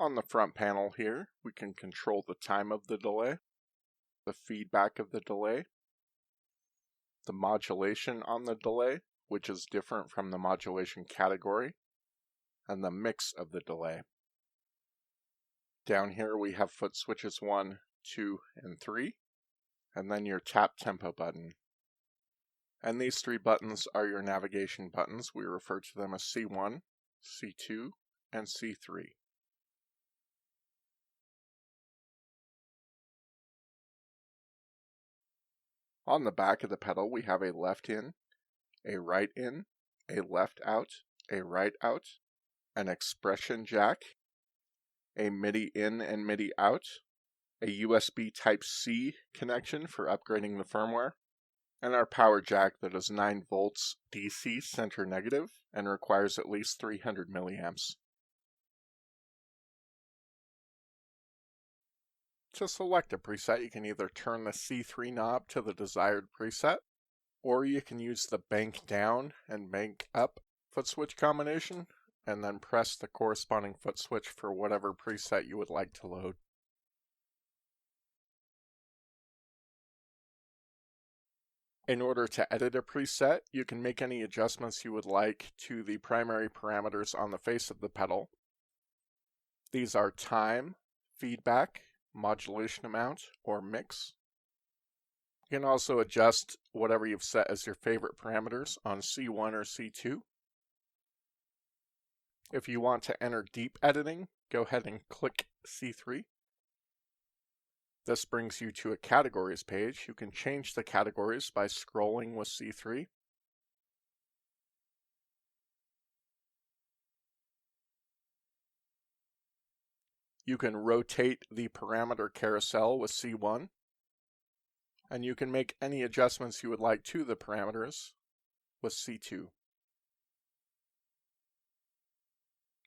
On the front panel here, we can control the time of the delay, the feedback of the delay, the modulation on the delay, which is different from the modulation category, and the mix of the delay. Down here we have foot switches 1, 2, and 3, and then your tap tempo button. And these three buttons are your navigation buttons. We refer to them as C1, C2, and C3. On the back of the pedal, we have a left in, a left out, a right out, an expression jack, a MIDI in and MIDI out, a USB Type-C connection for upgrading the firmware, and our power jack that is 9 volts DC center negative and requires at least 300 milliamps. To select a preset, you can either turn the C3 knob to the desired preset, or you can use the bank down and bank up foot switch combination, and then press the corresponding foot switch for whatever preset you would like to load. In order to edit a preset, you can make any adjustments you would like to the primary parameters on the face of the pedal. These are time, feedback, modulation amount, or mix. You can also adjust whatever you've set as your favorite parameters on C1 or C2. If you want to enter deep editing, go ahead and click C3. This brings you to a categories page. You can change the categories by scrolling with C3. You can rotate the parameter carousel with C1. And you can make any adjustments you would like to the parameters with C2.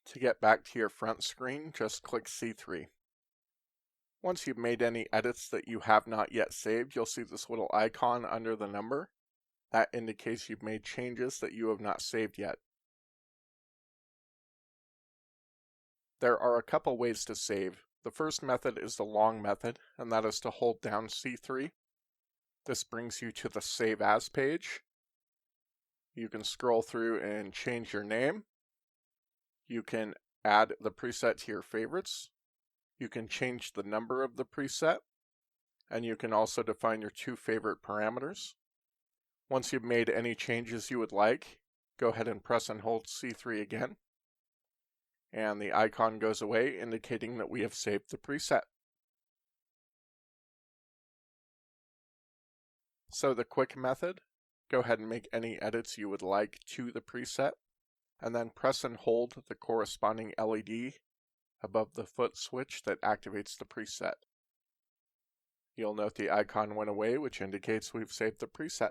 To get back to your front screen, just click C3. Once you've made any edits that you have not yet saved, you'll see this little icon under the number. That indicates you've made changes that you have not saved yet. There are a couple ways to save. The first method is the long method, and that is to hold down C3. This brings you to the Save As page. You can scroll through and change your name. You can add the preset to your favorites. You can change the number of the preset. And you can also define your 2 favorite parameters. Once you've made any changes you would like, go ahead and press and hold C3 again. And the icon goes away, indicating that we have saved the preset. So the quick method, go ahead and make any edits you would like to the preset, and then press and hold the corresponding LED above the foot switch that activates the preset. You'll note the icon went away, which indicates we've saved the preset.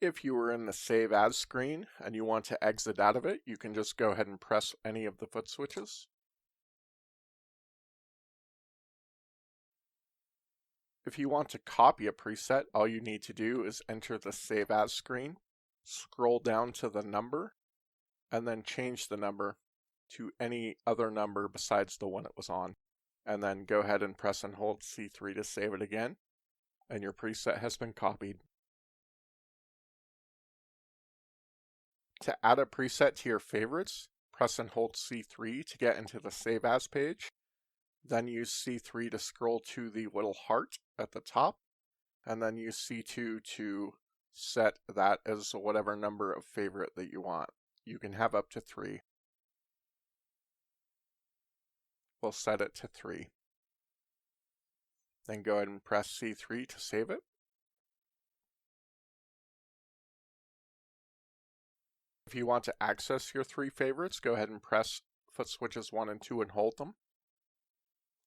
If you were in the Save As screen and you want to exit out of it, you can just go ahead and press any of the foot switches. If you want to copy a preset, all you need to do is enter the Save As screen, scroll down to the number, and then change the number to any other number besides the one it was on. And then go ahead and press and hold C3 to save it again, and your preset has been copied. To add a preset to your favorites, press and hold C3 to get into the Save As page. Then use C3 to scroll to the little heart at the top, and then use C2 to set that as whatever number of favorite that you want. You can have up to 3. We'll set it to 3. Then go ahead and press C3 to save it. If you want to access your 3 favorites, go ahead and press foot switches 1 and 2 and hold them.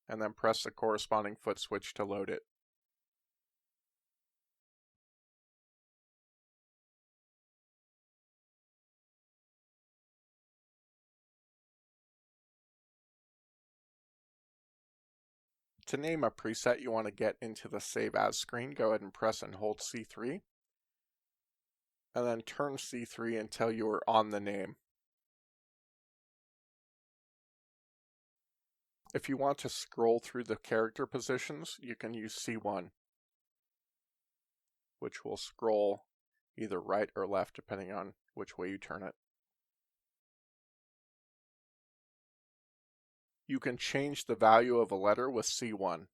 And then press the corresponding foot switch to load it. To name a preset you want to get into the Save As screen, go ahead and press and hold C3. and then turn C3 until you are on the name. If you want to scroll through the character positions, you can use C1, which will scroll either right or left depending on which way you turn it. You can change the value of a letter with C1.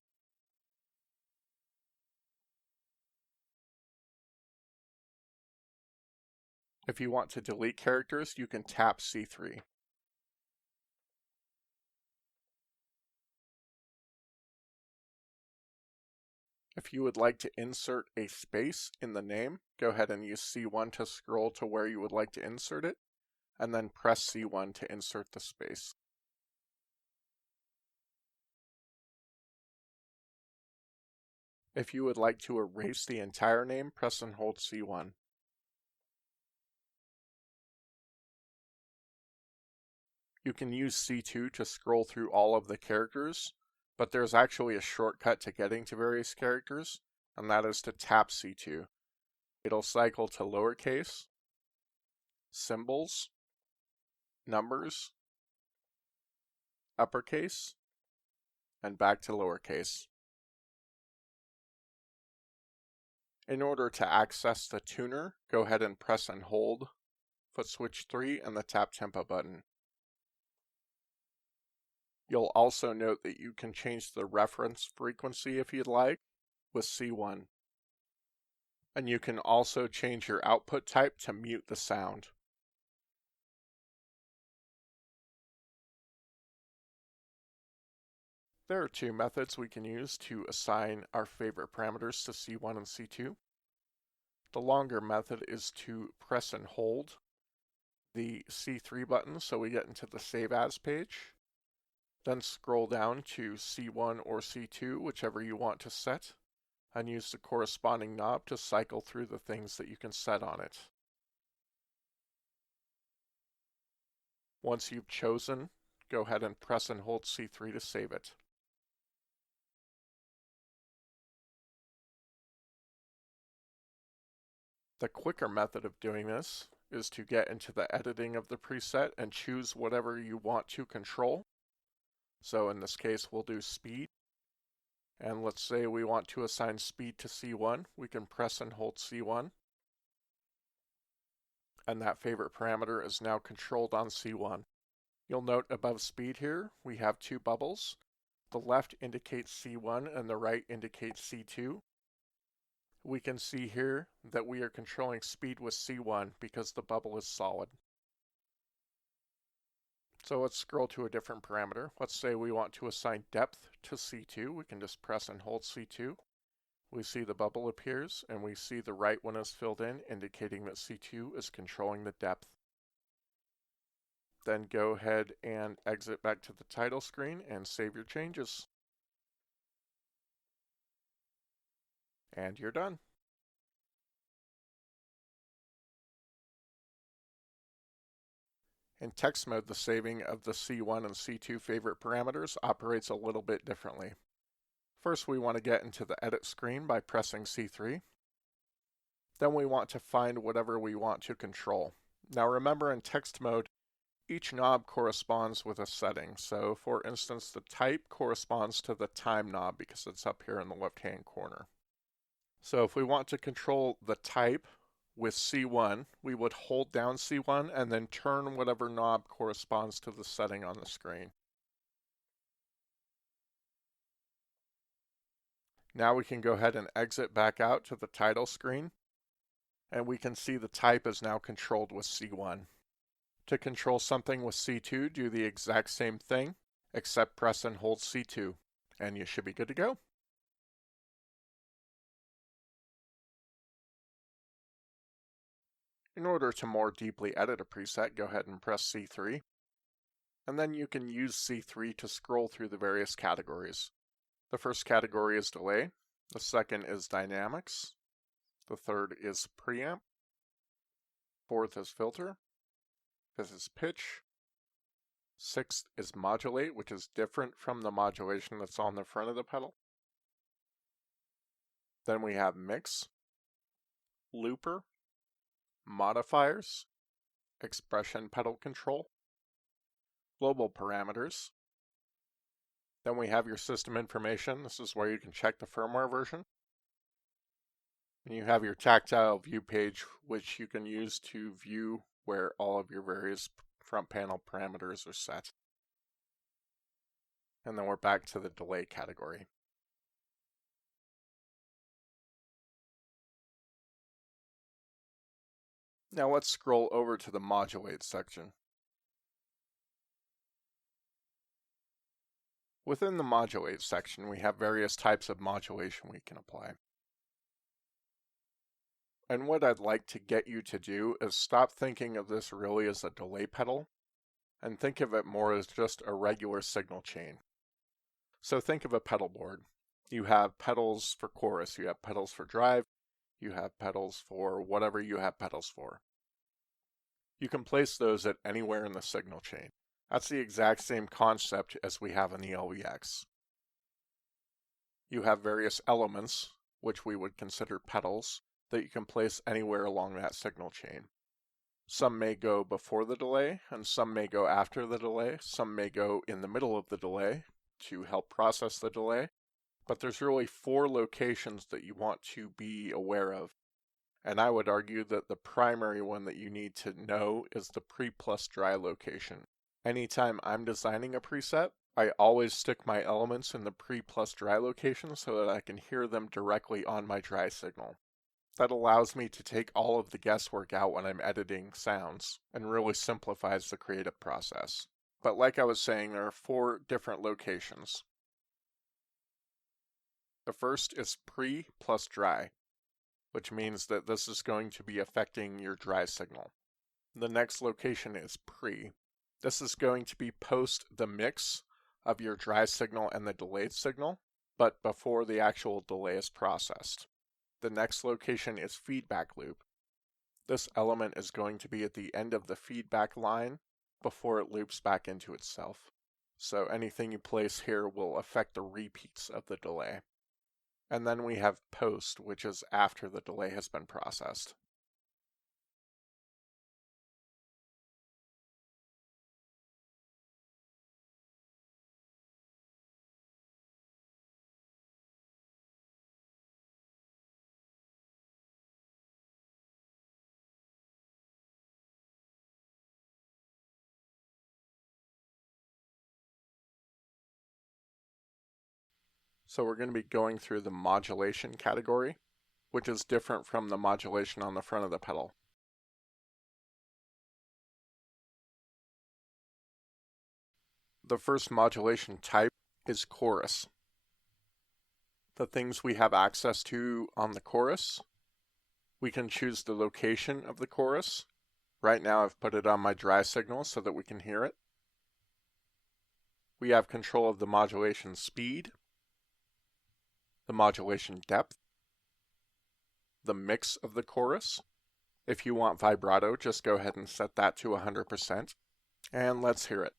If you want to delete characters, you can tap C3. If you would like to insert a space in the name, go ahead and use C1 to scroll to where you would like to insert it, and then press C1 to insert the space. If you would like to erase the entire name, press and hold C1. You can use C2 to scroll through all of the characters, but there's actually a shortcut to getting to various characters, and that is to tap C2. It'll cycle to lowercase, symbols, numbers, uppercase, and back to lowercase. In order to access the tuner, go ahead and press and hold foot switch 3 and the tap tempo button. You'll also note that you can change the reference frequency if you'd like with C1. And you can also change your output type to mute the sound. There are two methods we can use to assign our favorite parameters to C1 and C2. The longer method is to press and hold the C3 button so we get into the Save As page. Then scroll down to C1 or C2, whichever you want to set, and use the corresponding knob to cycle through the things that you can set on it. Once you've chosen, go ahead and press and hold C3 to save it. The quicker method of doing this is to get into the editing of the preset and choose whatever you want to control. So in this case, we'll do speed. And let's say we want to assign speed to C1. We can press and hold C1. And that favorite parameter is now controlled on C1. You'll note above speed here, we have two bubbles. The left indicates C1 and the right indicates C2. We can see here that we are controlling speed with C1 because the bubble is solid. So let's scroll to a different parameter. Let's say we want to assign depth to C2. We can just press and hold C2. We see the bubble appears and we see the right one is filled in, indicating that C2 is controlling the depth. Then go ahead and exit back to the title screen and save your changes. And you're done. In text mode, the saving of the C1 and C2 favorite parameters operates a little bit differently. First, we want to get into the edit screen by pressing C3. Then we want to find whatever we want to control. Now remember, in text mode, each knob corresponds with a setting. So for instance, the type corresponds to the time knob because it's up here in the left-hand corner. So if we want to control the type with C1, we would hold down C1 and then turn whatever knob corresponds to the setting on the screen. Now we can go ahead and exit back out to the title screen, and we can see the type is now controlled with C1. To control something with C2, do the exact same thing, except press and hold C2, and you should be good to go. In order to more deeply edit a preset, go ahead and press C3, and then you can use C3 to scroll through the various categories. The first category is delay, the second is dynamics, the third is preamp, fourth is filter, fifth is pitch, sixth is modulate, which is different from the modulation that's on the front of the pedal. Then we have mix, looper, Modifiers, Expression Pedal Control, Global Parameters. Then we have your system information. This is where you can check the firmware version. And you have your tactile view page, which you can use to view where all of your various front panel parameters are set. And then we're back to the delay category. Now let's scroll over to the Modulate section. Within the Modulate section, we have various types of modulation we can apply. And what I'd like to get you to do is stop thinking of this really as a delay pedal, and think of it more as just a regular signal chain. So think of a pedal board. You have pedals for chorus, you have pedals for drive, you have pedals for whatever you have pedals for. You can place those at anywhere in the signal chain. That's the exact same concept as we have in the LVX. You have various elements, which we would consider pedals, that you can place anywhere along that signal chain. Some may go before the delay, and some may go after the delay. Some may go in the middle of the delay to help process the delay. But there's really 4 locations that you want to be aware of. And I would argue that the primary one that you need to know is the pre plus dry location. Anytime I'm designing a preset, I always stick my elements in the pre plus dry location so that I can hear them directly on my dry signal. That allows me to take all of the guesswork out when I'm editing sounds and really simplifies the creative process. But like I was saying, there are 4 different locations. The first is pre plus dry, which means that this is going to be affecting your dry signal. The next location is pre. This is going to be post the mix of your dry signal and the delayed signal, but before the actual delay is processed. The next location is feedback loop. This element is going to be at the end of the feedback line before it loops back into itself. So anything you place here will affect the repeats of the delay. And then we have post, which is after the delay has been processed. So we're going to be going through the modulation category, which is different from the modulation on the front of the pedal. The first modulation type is chorus. The things we have access to on the chorus, we can choose the location of the chorus. Right now I've put it on my dry signal so that we can hear it. We have control of the modulation speed, the modulation depth, the mix of the chorus. If you want vibrato, just go ahead and set that to 100%. And let's hear it.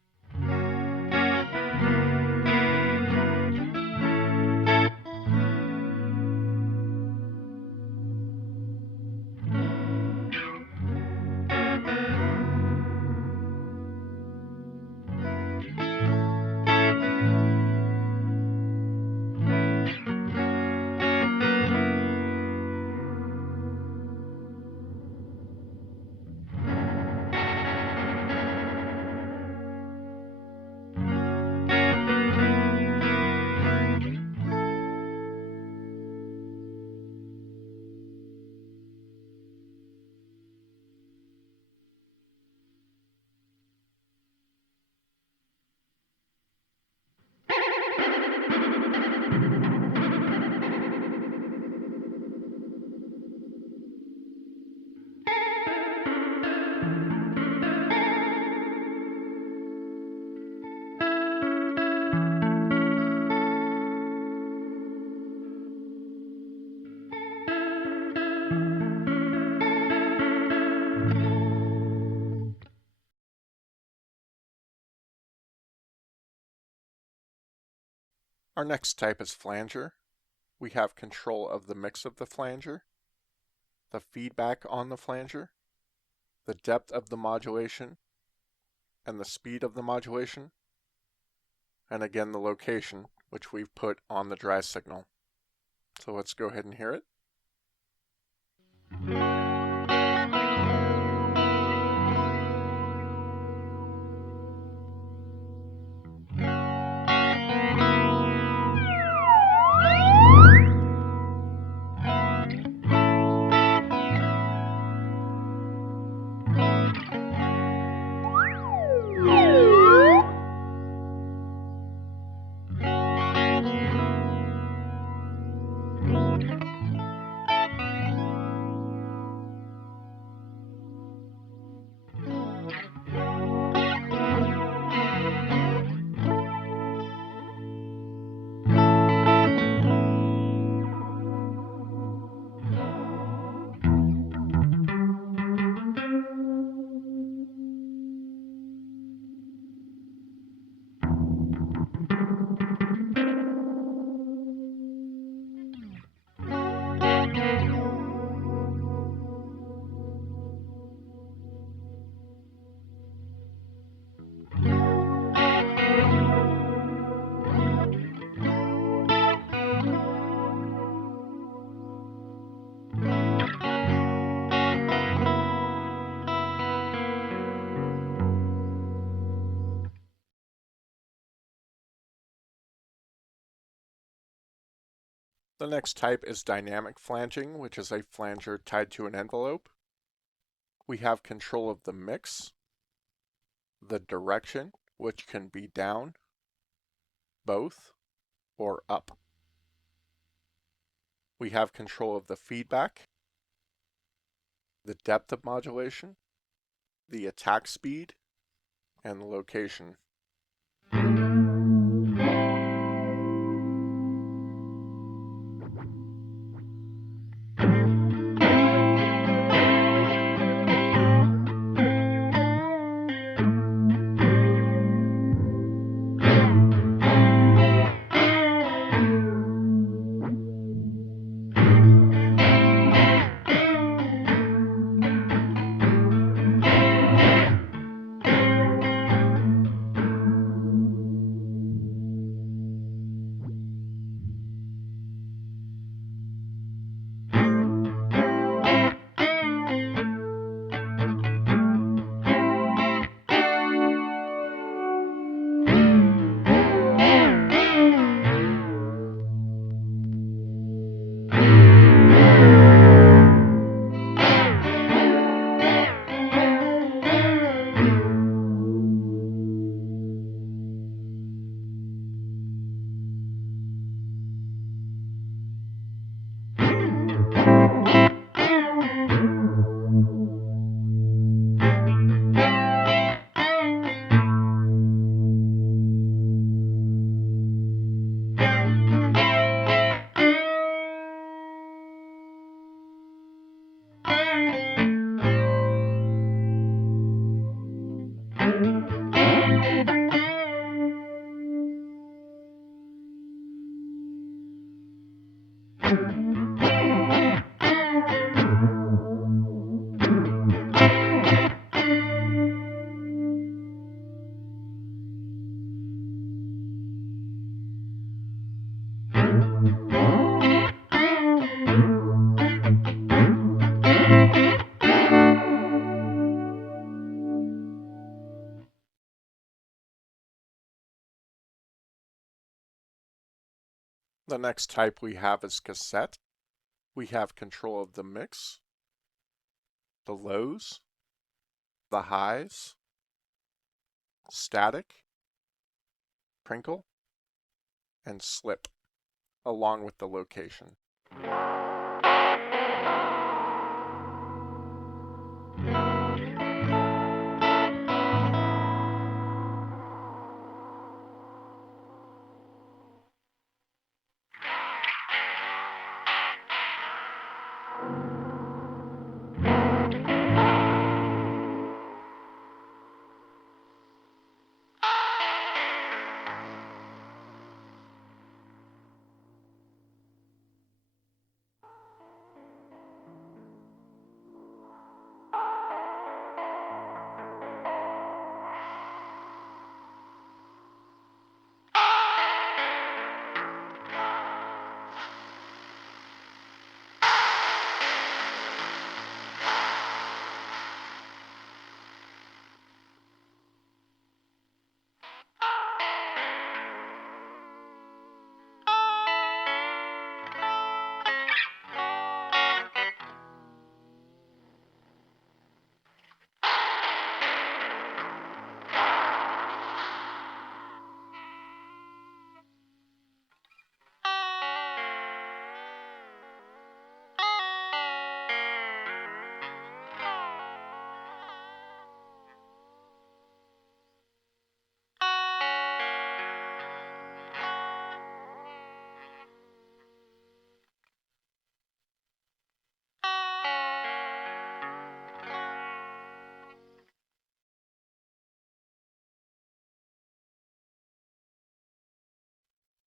Our next type is flanger. We have control of the mix of the flanger, the feedback on the flanger, the depth of the modulation, and the speed of the modulation, and again the location, which we've put on the dry signal. So let's go ahead and hear it. The next type is dynamic flanging, which is a flanger tied to an envelope. We have control of the mix, the direction, which can be down, both, or up. We have control of the feedback, the depth of modulation, the attack speed, and the location. The next type we have is cassette. We have control of the mix, the lows, the highs, static, crinkle, and slip, along with the location.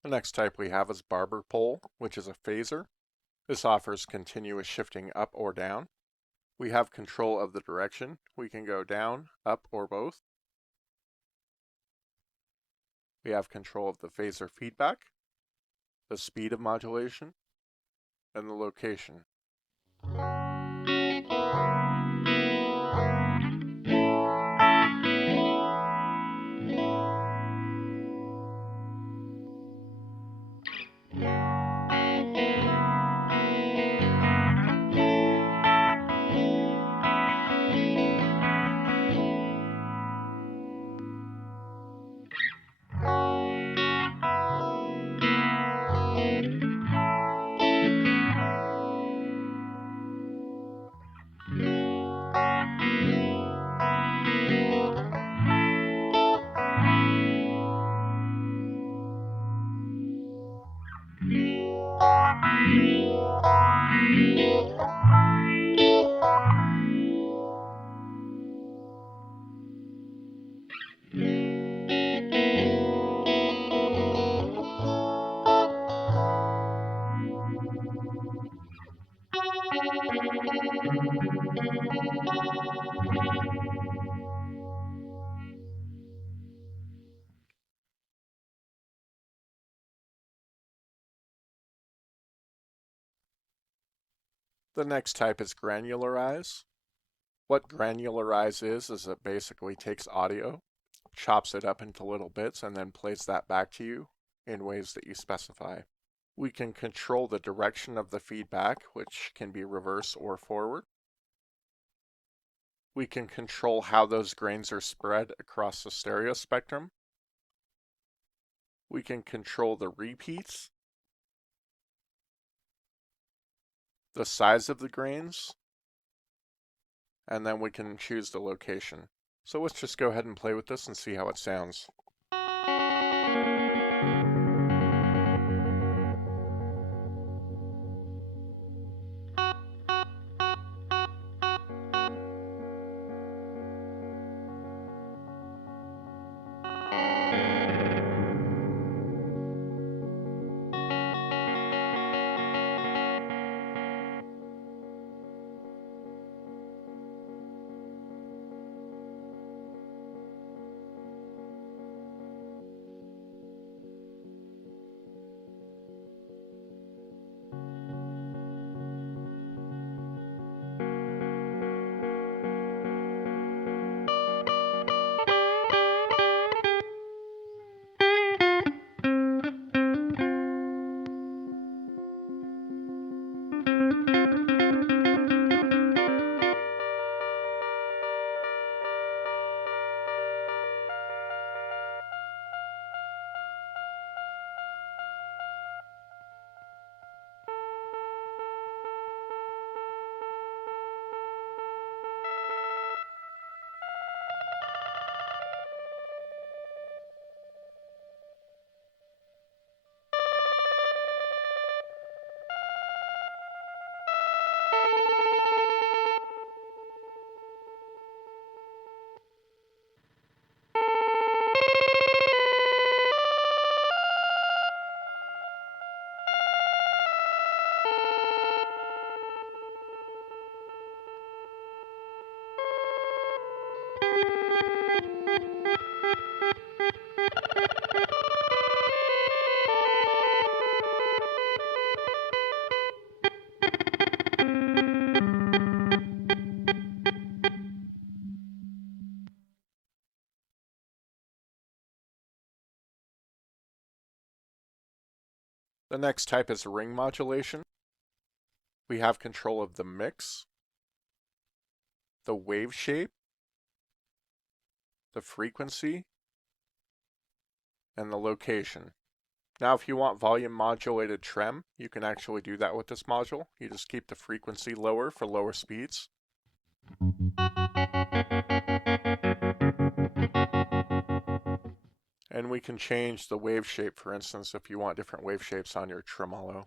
The next type we have is barber pole, which is a phaser. This offers continuous shifting up or down. We have control of the direction. We can go down, up, or both. We have control of the phaser feedback, the speed of modulation, and the location. The next type is granularize. What granularize is it basically takes audio, chops it up into little bits, and then plays that back to you in ways that you specify. We can control the direction of the feedback, which can be reverse or forward. We can control how those grains are spread across the stereo spectrum. We can control the repeats, the size of the grains, and then we can choose the location. So let's just go ahead and play with this and see how it sounds. The next type is ring modulation. We have control of the mix, the wave shape, the frequency, and the location. Now if you want volume modulated trem, you can actually do that with this module. You just keep the frequency lower for lower speeds. And we can change the wave shape, for instance, if you want different wave shapes on your tremolo.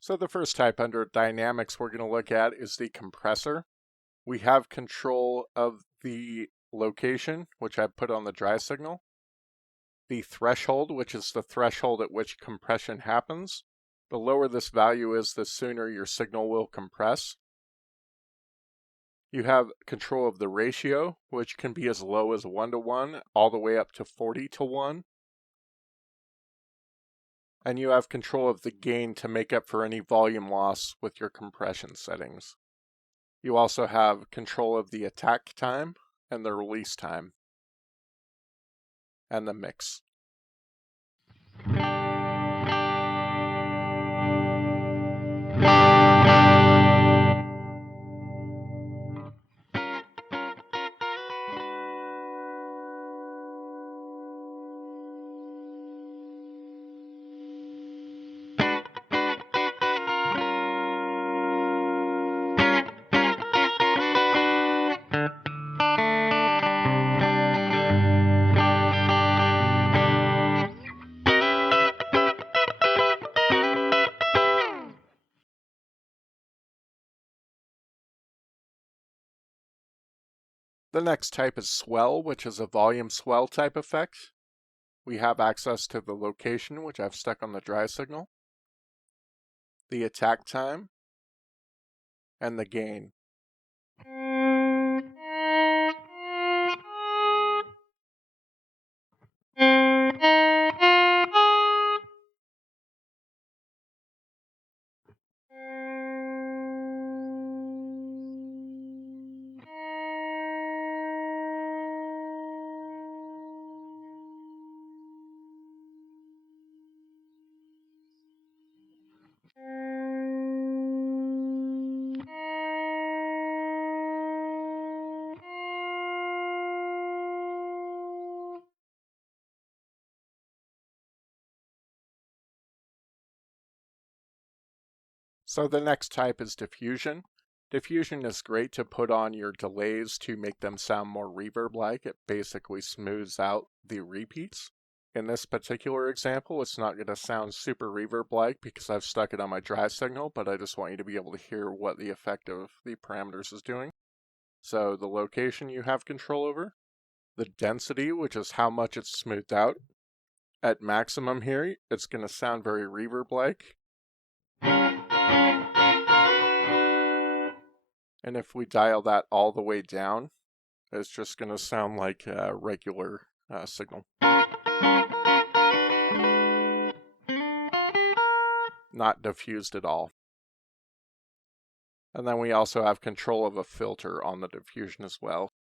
So the first type under dynamics we're going to look at is the compressor. We have control of the location, which I put on the dry signal. The threshold, which is the threshold at which compression happens. The lower this value is, the sooner your signal will compress. You have control of the ratio, which can be as low as 1:1 all the way up to 40:1. And you have control of the gain to make up for any volume loss with your compression settings. You also have control of the attack time and the release time, and the mix. The next type is swell, which is a volume swell type effect. We have access to the location, which I've stuck on the dry signal, the attack time, and the gain. So the next type is diffusion. Diffusion is great to put on your delays to make them sound more reverb-like. It basically smooths out the repeats. In this particular example, it's not going to sound super reverb-like because I've stuck it on my dry signal, but I just want you to be able to hear what the effect of the parameters is doing. So the location you have control over, the density, which is how much it's smoothed out. At maximum here, it's going to sound very reverb-like. And if we dial that all the way down, it's just going to sound like a regular signal. Not diffused at all. And then we also have control of a filter on the diffusion as well.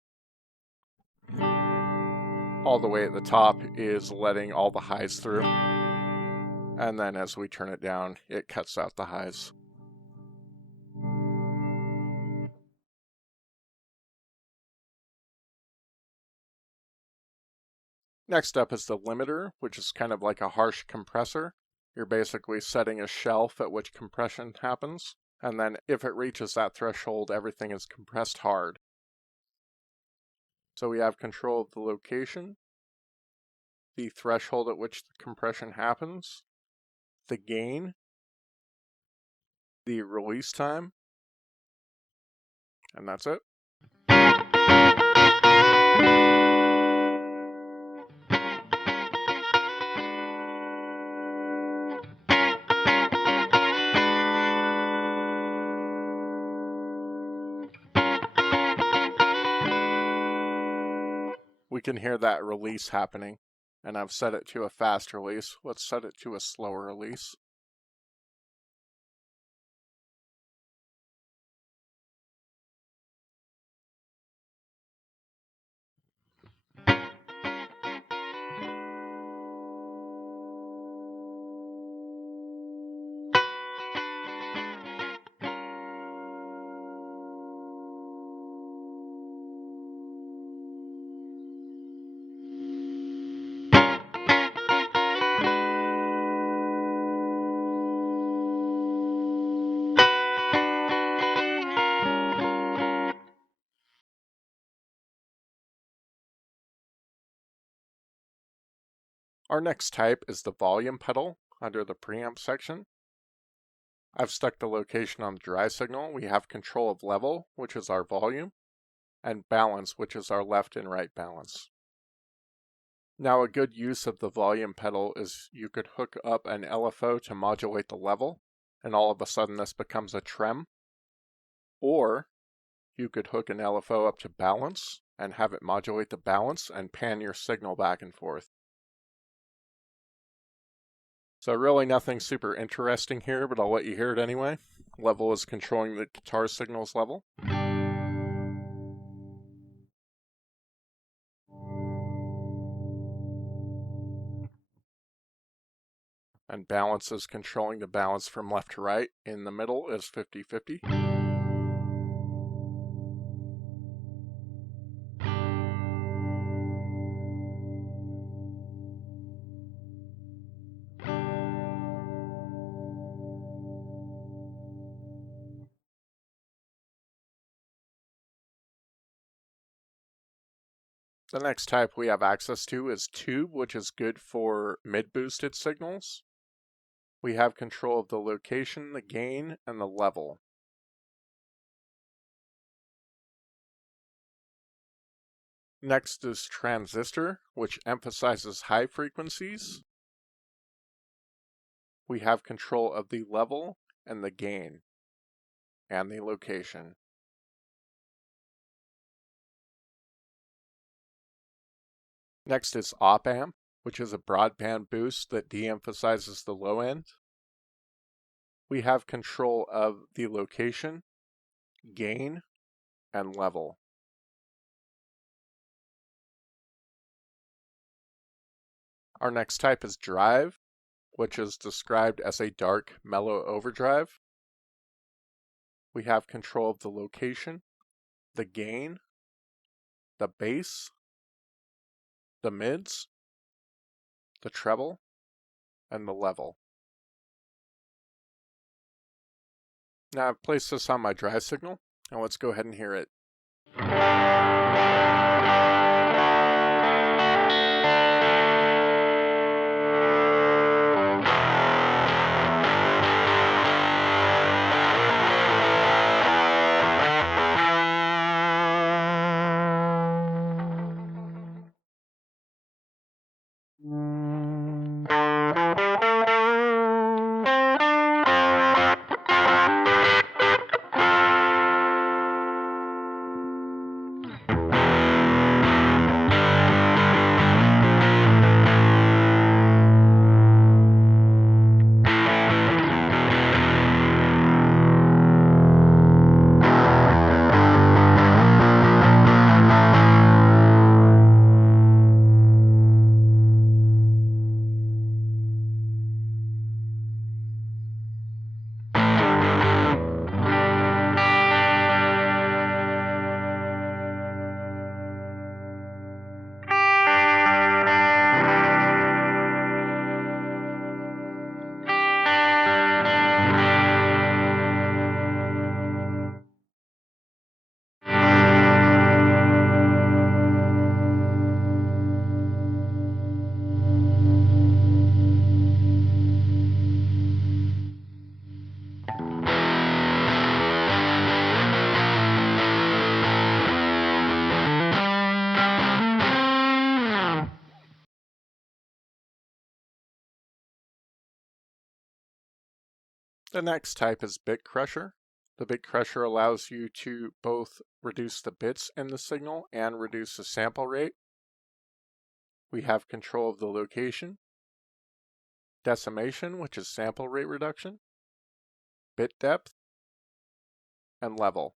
All the way at the top is letting all the highs through. And then as we turn it down, it cuts out the highs. Next up is the limiter, which is kind of like a harsh compressor. You're basically setting a shelf at which compression happens, and then if it reaches that threshold, everything is compressed hard. So we have control of the location, the threshold at which the compression happens, the gain, the release time, and that's it. We can hear that release happening, and I've set it to a fast release. Let's set it to a slower release. Our next type is the volume pedal under the preamp section. I've stuck the location on the dry signal. We have control of level, which is our volume, and balance, which is our left and right balance. Now, a good use of the volume pedal is you could hook up an LFO to modulate the level, and all of a sudden this becomes a trem. Or you could hook an LFO up to balance and have it modulate the balance and pan your signal back and forth. So really nothing super interesting here, but I'll let you hear it anyway. Level is controlling the guitar signal's level. And balance is controlling the balance from left to right. In the middle is 50-50. The next type we have access to is tube, which is good for mid-boosted signals. We have control of the location, the gain, and the level. Next is transistor, which emphasizes high frequencies. We have control of the level and the gain, and the location. Next is op-amp, which is a broadband boost that de-emphasizes the low end. We have control of the location, gain, and level. Our next type is drive, which is described as a dark, mellow overdrive. We have control of the location, the gain, the bass, the mids, the treble, and the level. Now I've placed this on my dry signal, and let's go ahead and hear it. The next type is bit crusher. The bit crusher allows you to both reduce the bits in the signal and reduce the sample rate. We have control of the location, decimation, which is sample rate reduction, bit depth, and level.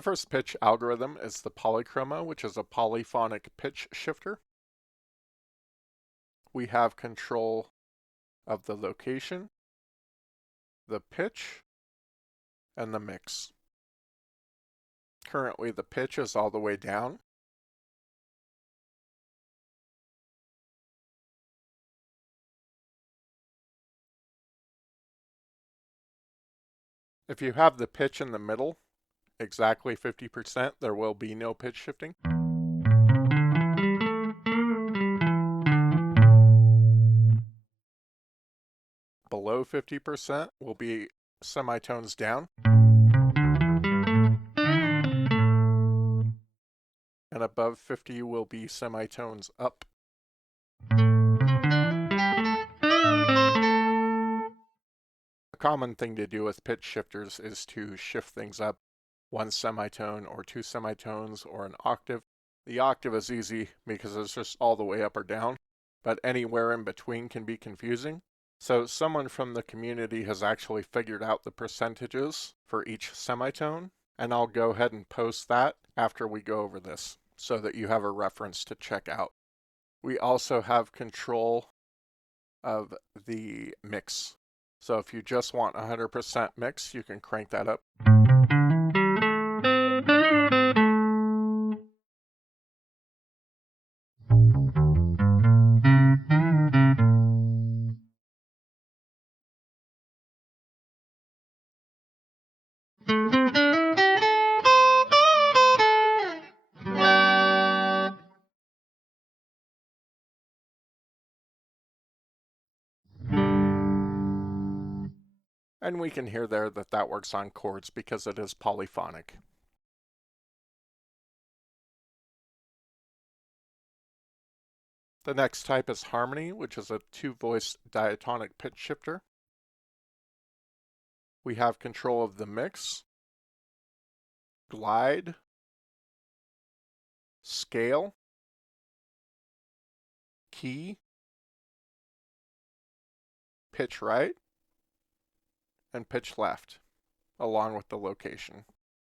The first pitch algorithm is the polychroma, which is a polyphonic pitch shifter. We have control of the location, the pitch, and the mix. Currently, the pitch is all the way down. If you have the pitch in the middle, exactly 50%, there will be no pitch shifting. Below 50% will be semitones down. And above 50 will be semitones up. A common thing to do with pitch shifters is to shift things up one semitone or two semitones or an octave. The octave is easy because it's just all the way up or down, but anywhere in between can be confusing. So someone from the community has actually figured out the percentages for each semitone, and I'll go ahead and post that after we go over this so that you have a reference to check out. We also have control of the mix. So if you just want 100% mix, you can crank that up. And we can hear there that that works on chords because it is polyphonic. The next type is harmony, which is a two-voice diatonic pitch shifter. We have control of the mix, glide, scale, key, pitch right, and pitch left, along with the location.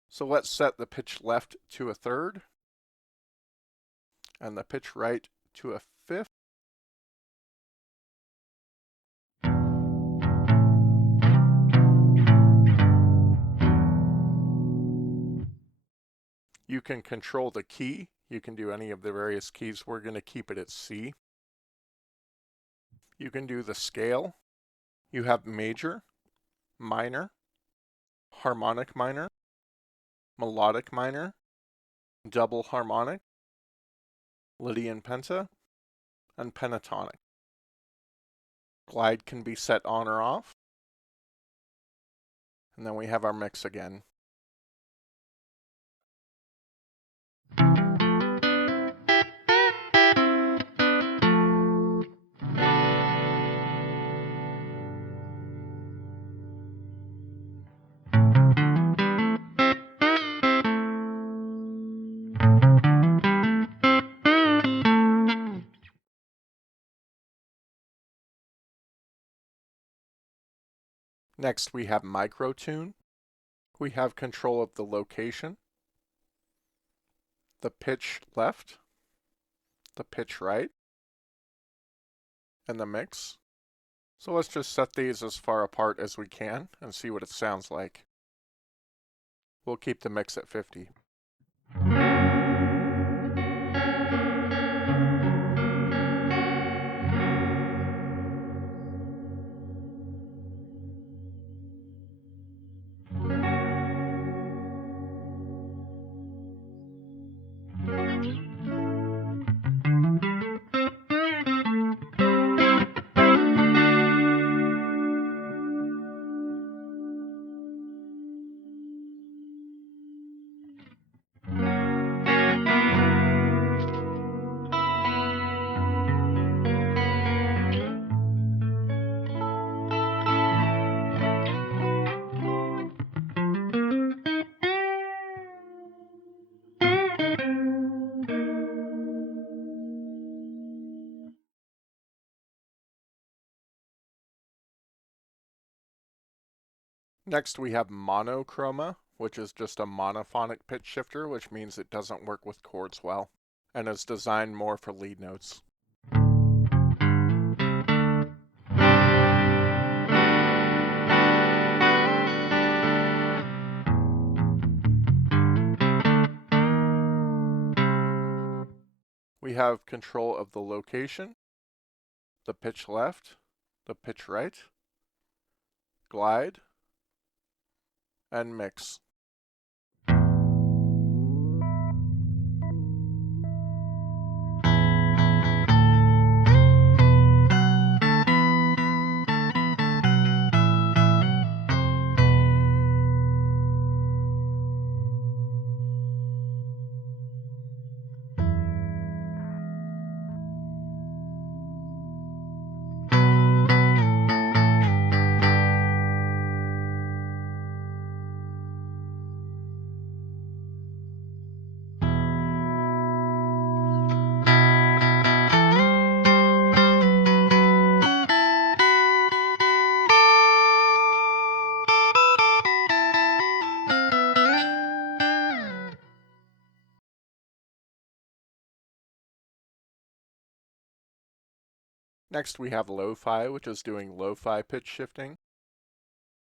So let's set the pitch left to a third, and the pitch right to a fifth. You can control the key. You can do any of the various keys. We're going to keep it at C. You can do the scale. You have major, minor, harmonic minor, melodic minor, double harmonic, Lydian penta, and pentatonic. Glide can be set on or off. And then we have our mix again. Next we have micro tune. We have control of the location, the pitch left, the pitch right, and the mix. So let's just set these as far apart as we can and see what it sounds like. We'll keep the mix at 50. Next we have monochroma, which is just a monophonic pitch shifter, which means it doesn't work with chords well, and is designed more for lead notes. We have control of the location, the pitch left, the pitch right, glide, and mix. Next we have lo-fi, which is doing lo-fi pitch shifting.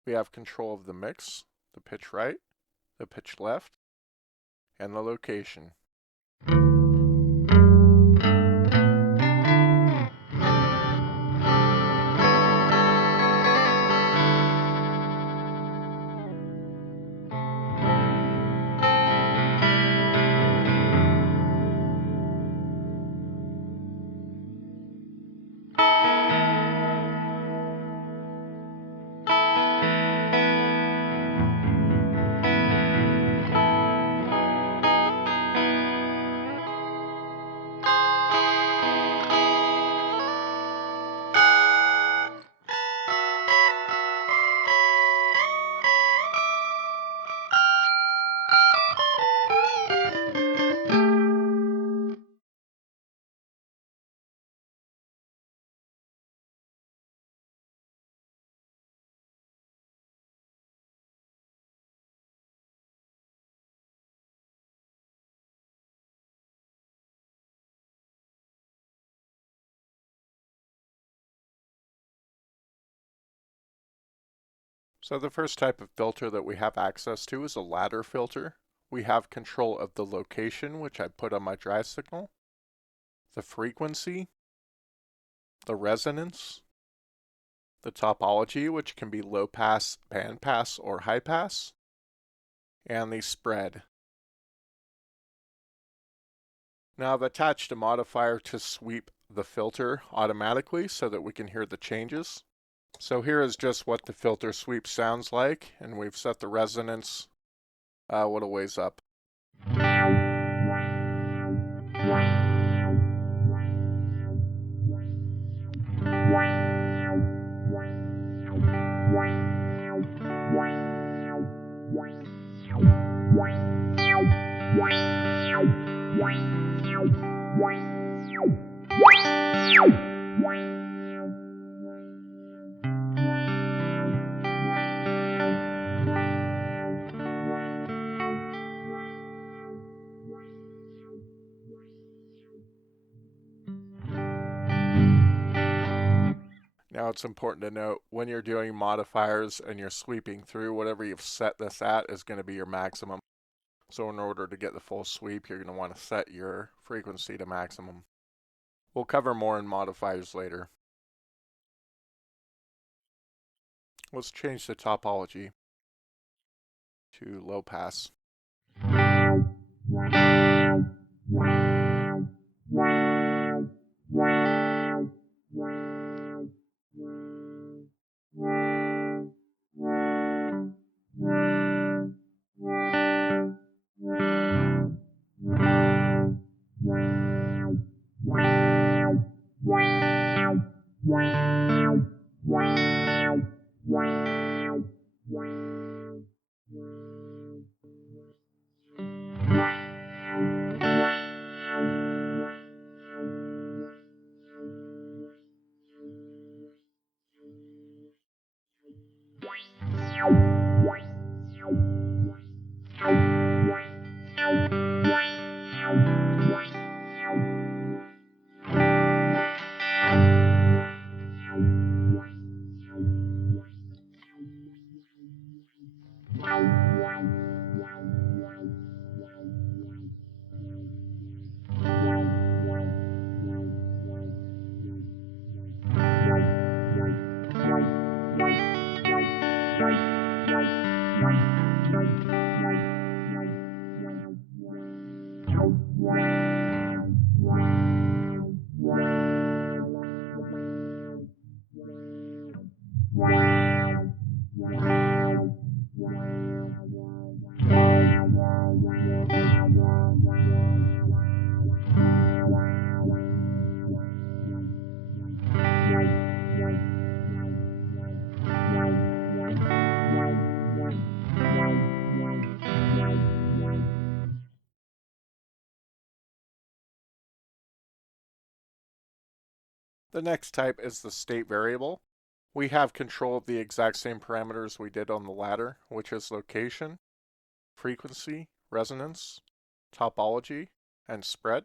We have control of the mix, the pitch right, the pitch left, and the location. So the first type of filter that we have access to is a ladder filter. We have control of the location, which I put on my drive signal, the frequency, the resonance, the topology, which can be low pass, band pass, or high pass, and the spread. Now I've attached a modifier to sweep the filter automatically so that we can hear the changes. So here is just what the filter sweep sounds like, and we've set the resonance a little ways up. Now it's important to note when you're doing modifiers and you're sweeping through, whatever you've set this at is going to be your maximum. So in order to get the full sweep, you're going to want to set your frequency to maximum. We'll cover more in modifiers later. Let's change the topology to low pass. The next type is the state variable. We have control of the exact same parameters we did on the ladder, which is location, frequency, resonance, topology, and spread.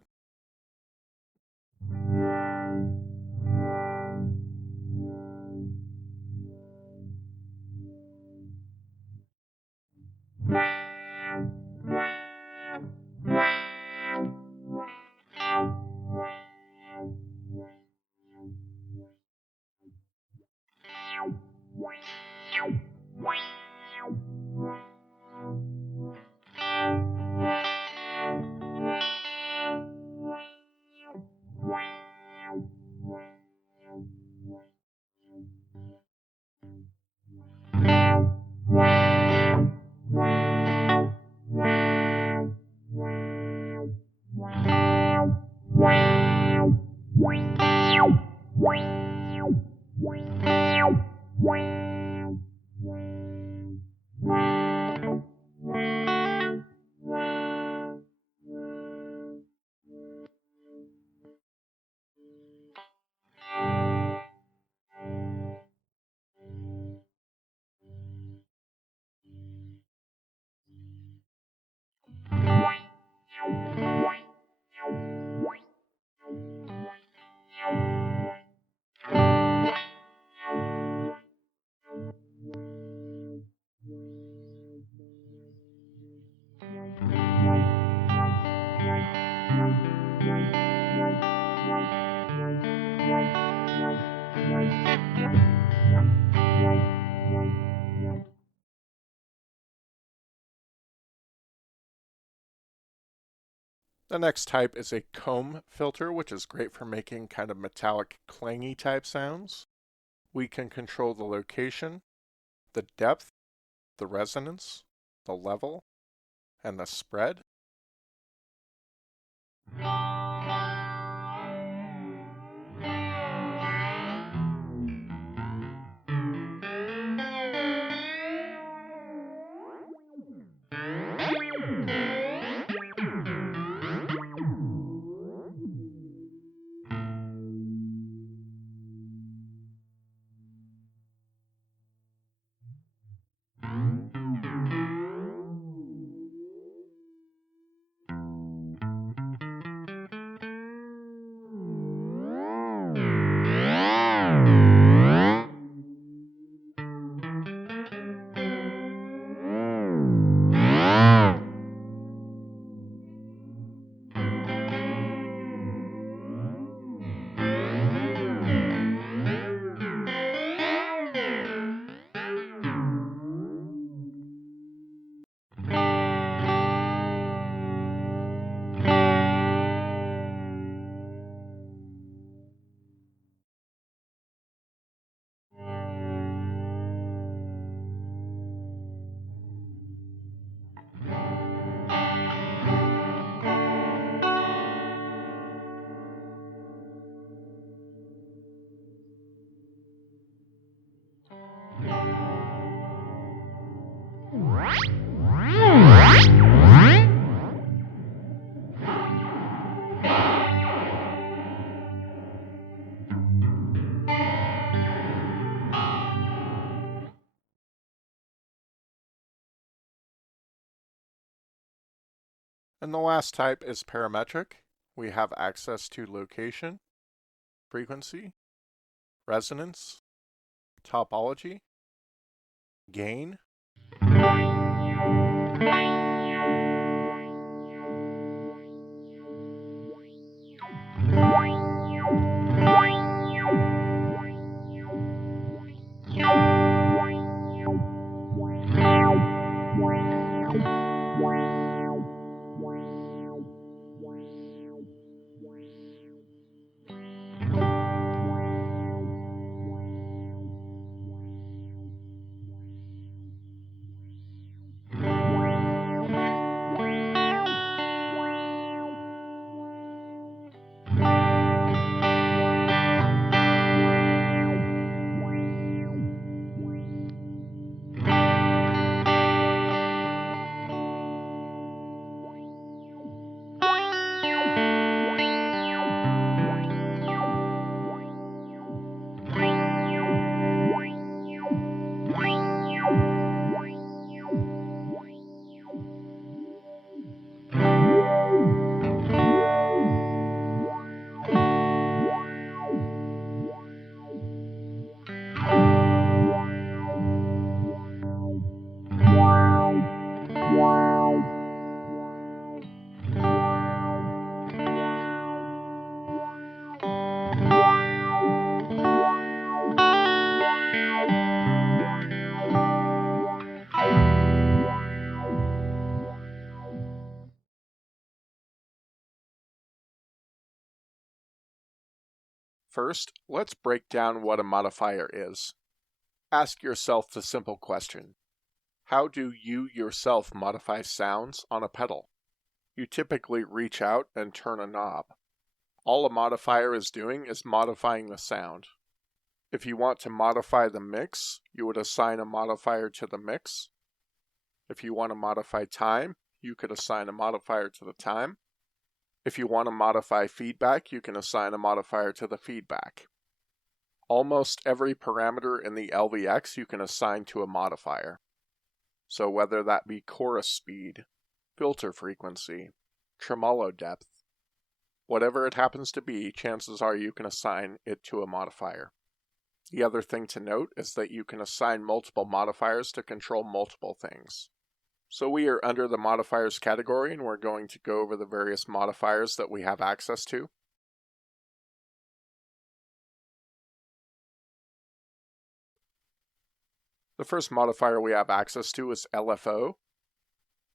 The next type is a comb filter, which is great for making kind of metallic, clangy type sounds. We can control the location, the depth, the resonance, the level, and the spread. And the last type is parametric. We have access to location, frequency, resonance, topology, gain, First, let's break down what a modifier is. Ask yourself the simple question: how do you yourself modify sounds on a pedal? You typically reach out and turn a knob. All a modifier is doing is modifying the sound. If you want to modify the mix, you would assign a modifier to the mix. If you want to modify time, you could assign a modifier to the time. If you want to modify feedback, you can assign a modifier to the feedback. Almost every parameter in the LVX you can assign to a modifier. So whether that be chorus speed, filter frequency, tremolo depth, whatever it happens to be, chances are you can assign it to a modifier. The other thing to note is that you can assign multiple modifiers to control multiple things. So we are under the modifiers category, and we're going to go over the various modifiers that we have access to. The first modifier we have access to is LFO.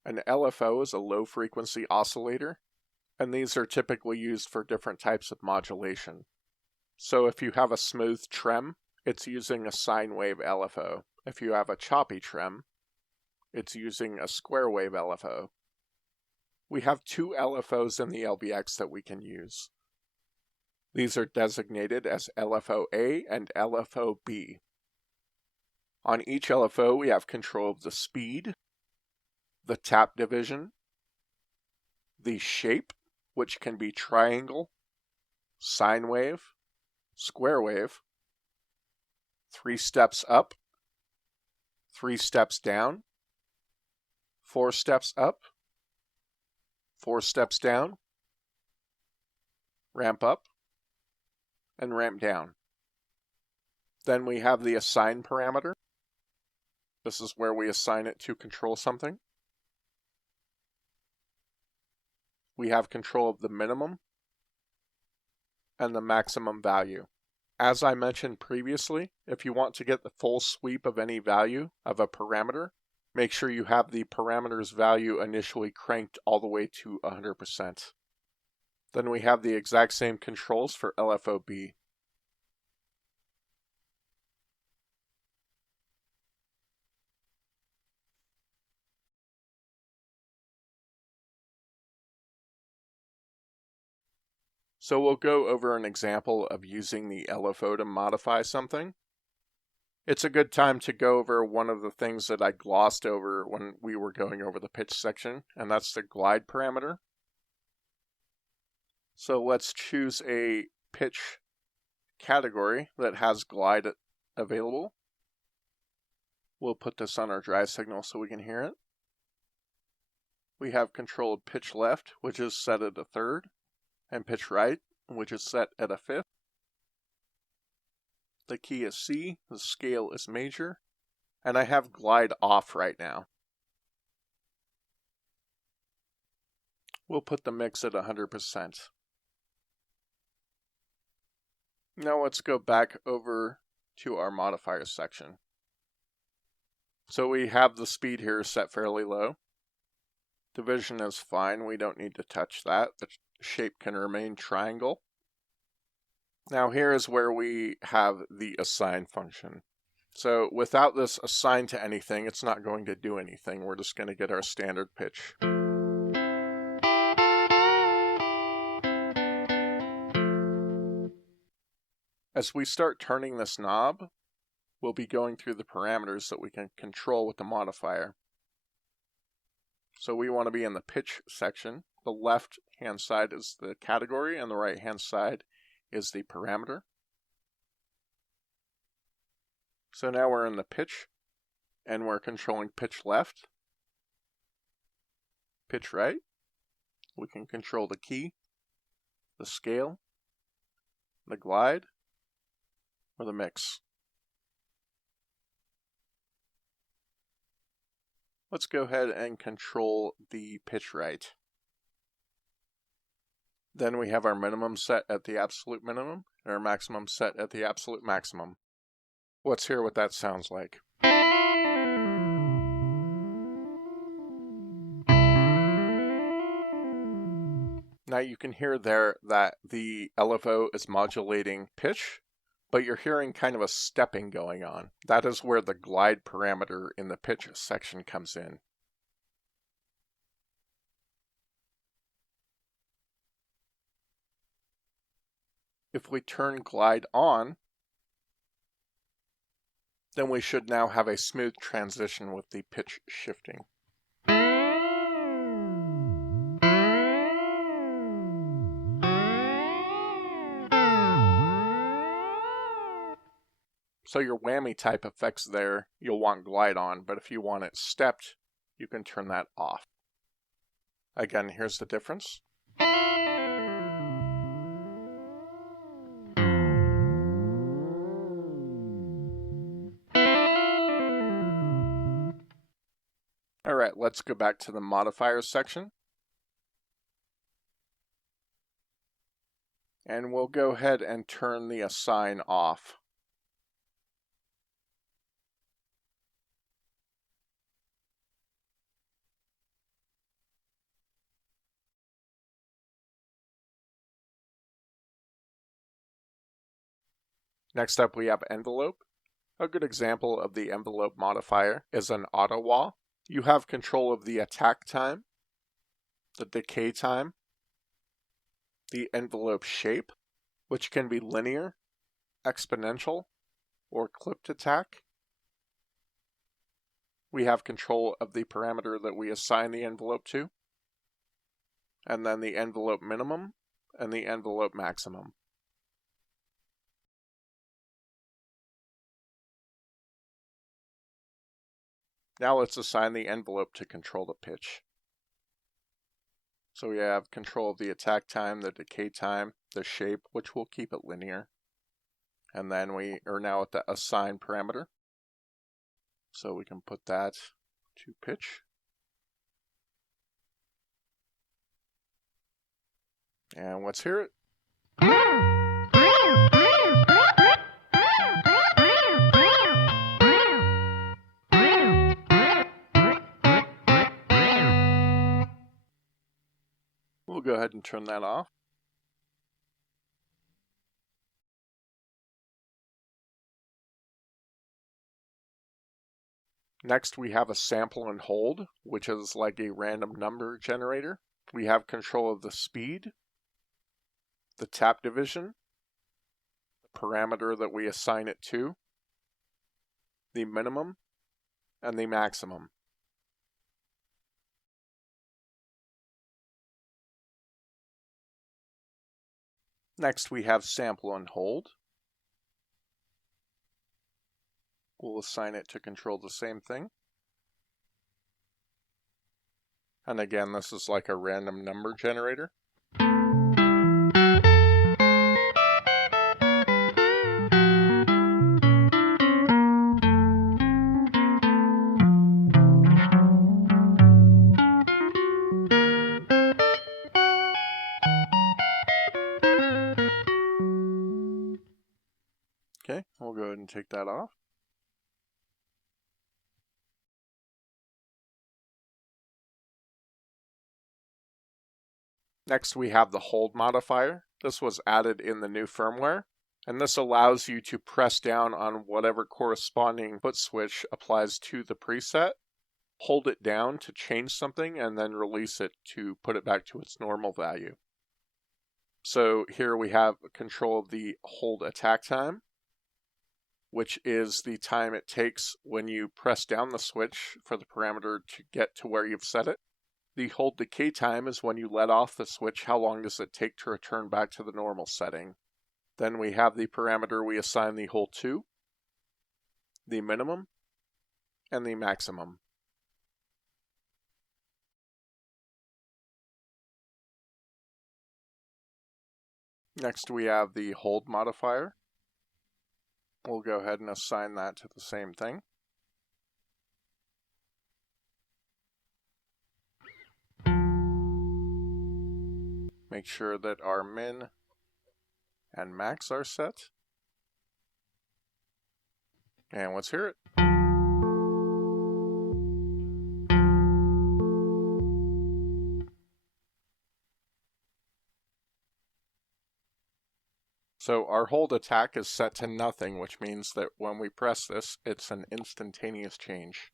An LFO is a low-frequency oscillator, and these are typically used for different types of modulation. So if you have a smooth trem, it's using a sine wave LFO. If you have a choppy trem, it's using a square wave LFO. We have two LFOs in the LVX that we can use. These are designated as LFO-A and LFO-B. On each LFO, we have control of the speed, the tap division, the shape, which can be triangle, sine wave, square wave, 3 steps up, 3 steps down, 4 steps up, 4 steps down, ramp up, and ramp down. Then we have the assign parameter. This is where we assign it to control something. We have control of the minimum and the maximum value. As I mentioned previously, if you want to get the full sweep of any value of a parameter, make sure you have the parameter's value initially cranked all the way to 100%. Then we have the exact same controls for LFO-B. So we'll go over an example of using the LFO to modify something. It's a good time to go over one of the things that I glossed over when we were going over the pitch section, and that's the glide parameter. So let's choose a pitch category that has glide available. We'll put this on our dry signal so we can hear it. we have control of pitch left, which is set at a third, and pitch right, which is set at a fifth. The key is C, the scale is major, and I have glide off right now. We'll put the mix at 100%. Now let's go back over to our modifiers section. So we have the speed here set fairly low. Division is fine, we don't need to touch that. The shape can remain triangle. Now here is where we have the assign function. So without this assigned to anything, it's not going to do anything. We're just going to get our standard pitch. As we start turning this knob, we'll be going through the parameters that we can control with the modifier. So we want to be in the pitch section. The left hand side is the category and the right hand side is the parameter. So now we're in the pitch and we're controlling pitch left, pitch right. We can control the key, the scale, the glide, or the mix. Let's go ahead and control the pitch right. Then we have our minimum set at the absolute minimum and our maximum set at the absolute maximum. Let's hear what that sounds like. Now you can hear there that the LFO is modulating pitch, but you're hearing kind of a stepping going on. That is where the glide parameter in the pitch section comes in. If we turn glide on, then we should now have a smooth transition with the pitch shifting. So your whammy type effects there, you'll want glide on, but if you want it stepped, you can turn that off. Again, here's the difference. Alright, let's go back to the modifiers section. And we'll go ahead and turn the assign off. Next up we have envelope. A good example of the envelope modifier is an auto wah. You have control of the attack time, the decay time, the envelope shape, which can be linear, exponential, or clipped attack. We have control of the parameter that we assign the envelope to, and then the envelope minimum and the envelope maximum. Now let's assign the envelope to control the pitch. So we have control of the attack time, the decay time, the shape, which will keep it linear. And then we are now at the assign parameter. So we can put that to pitch. And let's hear it. We'll go ahead and turn that off. Next, we have a sample and hold, which is like a random number generator. We have control of the speed, the tap division, the parameter that we assign it to, the minimum, and the maximum. Next, we have sample and hold. We'll assign it to control the same thing. And again, this is like a random number generator. Okay, we'll go ahead and take that off. Next, we have the hold modifier. This was added in the new firmware, and this allows you to press down on whatever corresponding foot switch applies to the preset, hold it down to change something, and then release it to put it back to its normal value. So here we have control of the hold attack time, which is the time it takes when you press down the switch for the parameter to get to where you've set it. The hold decay time is when you let off the switch, how long does it take to return back to the normal setting. Then we have the parameter we assign the hold to, the minimum, and the maximum. Next we have the hold modifier. We'll go ahead and assign that to the same thing. Make sure that our min and max are set. And let's hear it. So our hold attack is set to nothing, which means that when we press this, it's an instantaneous change.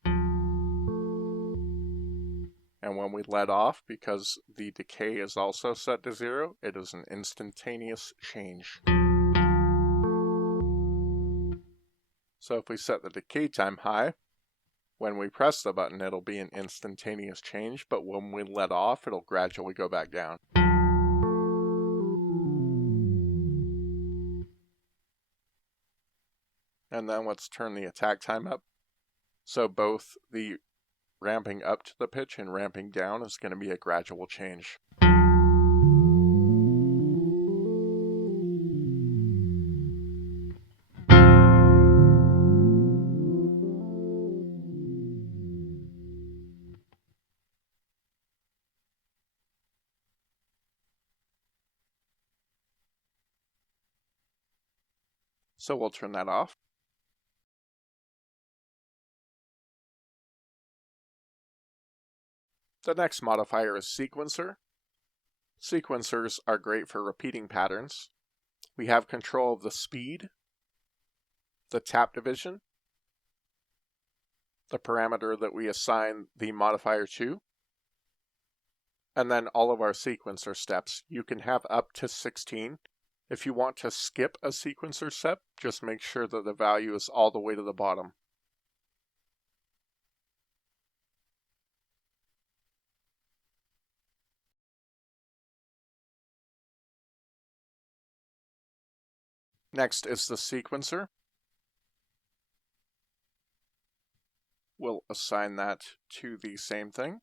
And when we let off, because the decay is also set to 0, it is an instantaneous change. So if we set the decay time high, when we press the button, it'll be an instantaneous change, but when we let off, it'll gradually go back down. And then let's turn the attack time up. So both the ramping up to the pitch and ramping down is going to be a gradual change. So we'll turn that off. The next modifier is sequencer. Sequencers are great for repeating patterns. We have control of the speed, the tap division, the parameter that we assign the modifier to, and then all of our sequencer steps. You can have up to 16. If you want to skip a sequencer step, just make sure that the value is all the way to the bottom. Next is the sequencer. We'll assign that to the same thing.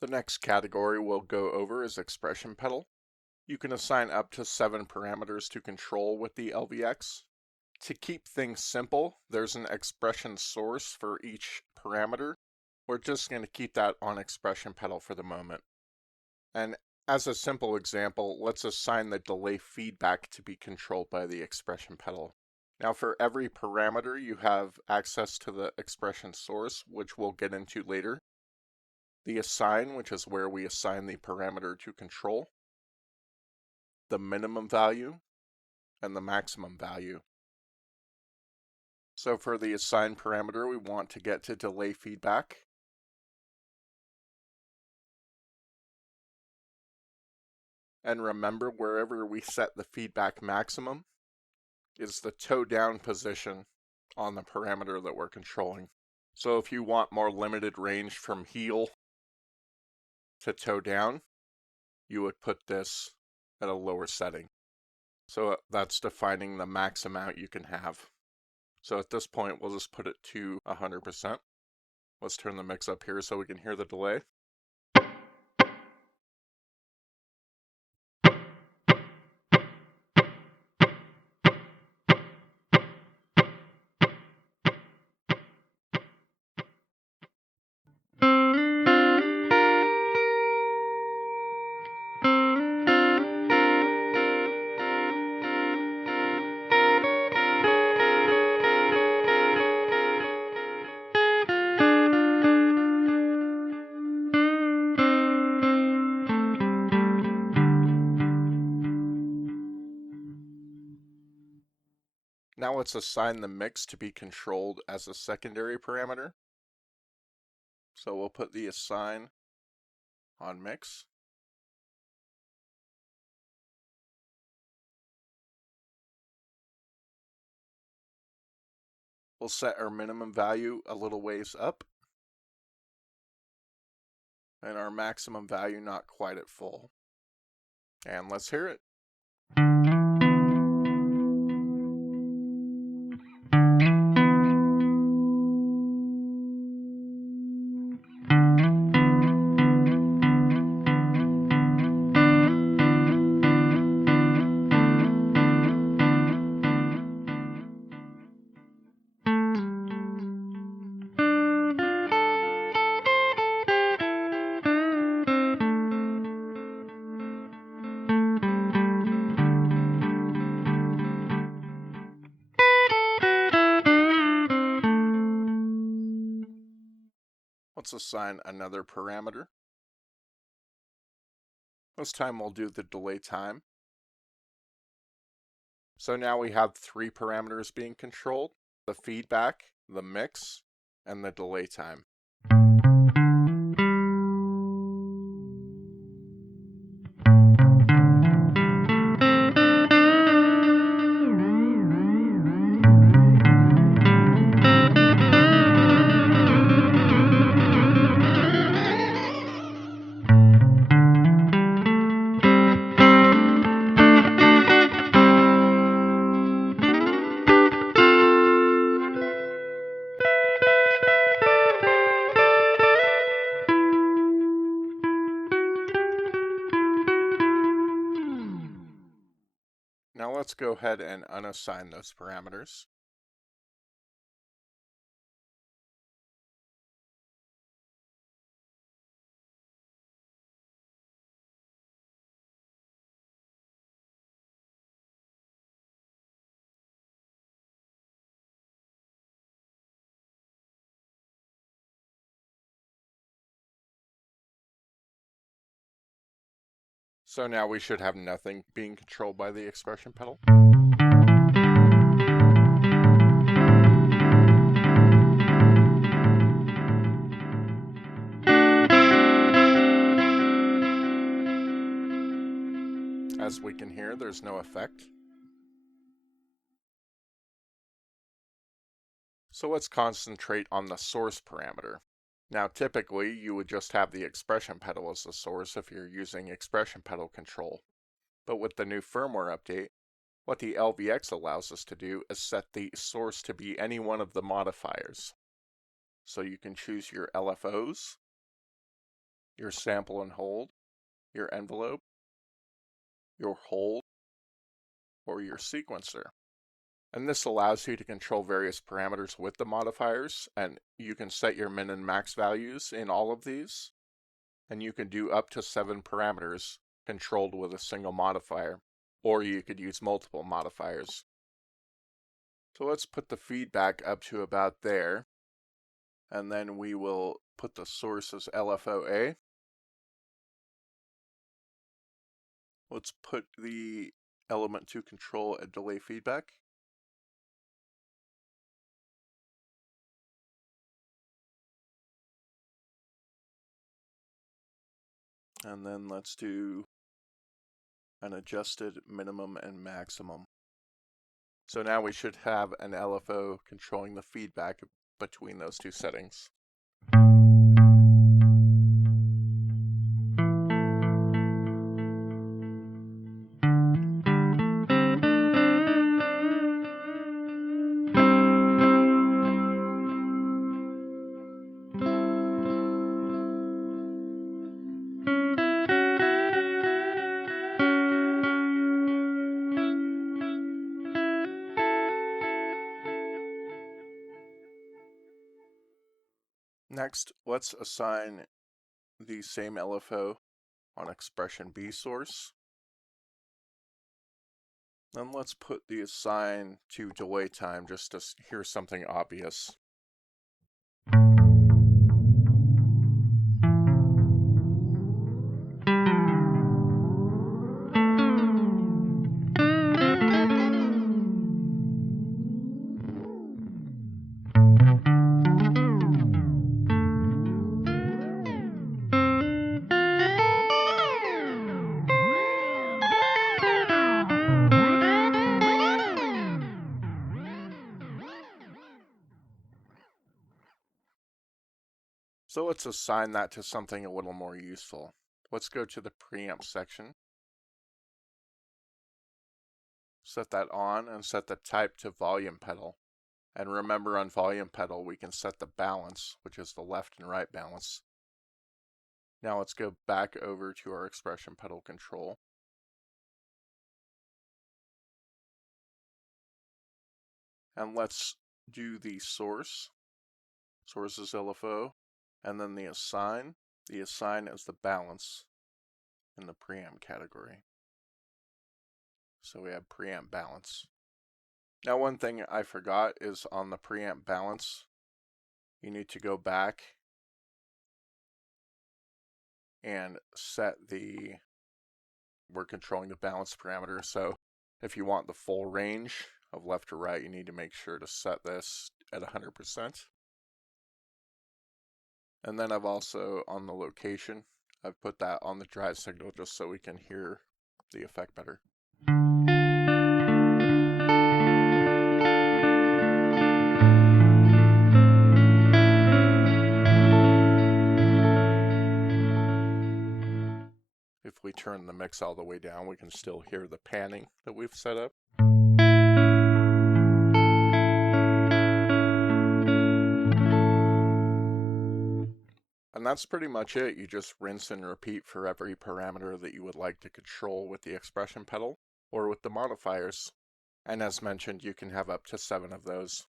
The next category we'll go over is expression pedal. You can assign up to 7 parameters to control with the LVX. To keep things simple, there's an expression source for each parameter. We're just going to keep that on expression pedal for the moment. And as a simple example, let's assign the delay feedback to be controlled by the expression pedal. Now for every parameter, you have access to the expression source, which we'll get into later. The assign, which is where we assign the parameter to control. The minimum value, and the maximum value. So for the assign parameter, we want to get to delay feedback. And remember, wherever we set the feedback maximum is the toe down position on the parameter that we're controlling. So if you want more limited range from heel to toe down, you would put this at a lower setting. So that's defining the max amount you can have. So at this point, we'll just put it to 100%. Let's turn the mix up here so we can hear the delay. Now let's assign the mix to be controlled as a secondary parameter. So we'll put the assign on mix. We'll set our minimum value a little ways up, and our maximum value not quite at full. And let's hear it. Let's assign another parameter. This time we'll do the delay time. So now we have 3 parameters being controlled: the feedback, the mix, and the delay time. Now let's go ahead and unassign those parameters. So now we should have nothing being controlled by the expression pedal. As we can hear, there's no effect. So let's concentrate on the source parameter. Now typically you would just have the expression pedal as the source if you're using expression pedal control. But with the new firmware update, what the LVX allows us to do is set the source to be any one of the modifiers. So you can choose your LFOs, your sample and hold, your envelope, your hold, or your sequencer. And this allows you to control various parameters with the modifiers, and you can set your min and max values in all of these, and you can do up to 7 parameters controlled with a single modifier, or you could use multiple modifiers. So let's put the feedback up to about there, and then we will put the source as LFOA. Let's put the element to control a delay feedback. And then let's do an adjusted minimum and maximum. So now we should have an LFO controlling the feedback between those two settings. Next, let's assign the same LFO on expression B source. Then let's put the assign to delay time just to hear something obvious. So let's assign that to something a little more useful. Let's go to the preamp section, set that on, and set the type to volume pedal. And remember, on volume pedal we can set the balance, which is the left and right balance. Now let's go back over to our expression pedal control. And let's do the source. Source is LFO. And then the assign. The assign is the balance in the preamp category. So we have preamp balance. Now one thing I forgot is on the preamp balance, you need to go back and set we're controlling the balance parameter. So if you want the full range of left to right, you need to make sure to set this at 100%. And then I've also, on the location, I've put that on the drive signal just so we can hear the effect better. If we turn the mix all the way down, we can still hear the panning that we've set up. And that's pretty much it. You just rinse and repeat for every parameter that you would like to control with the expression pedal or with the modifiers. And as mentioned, you can have up to 7 of those.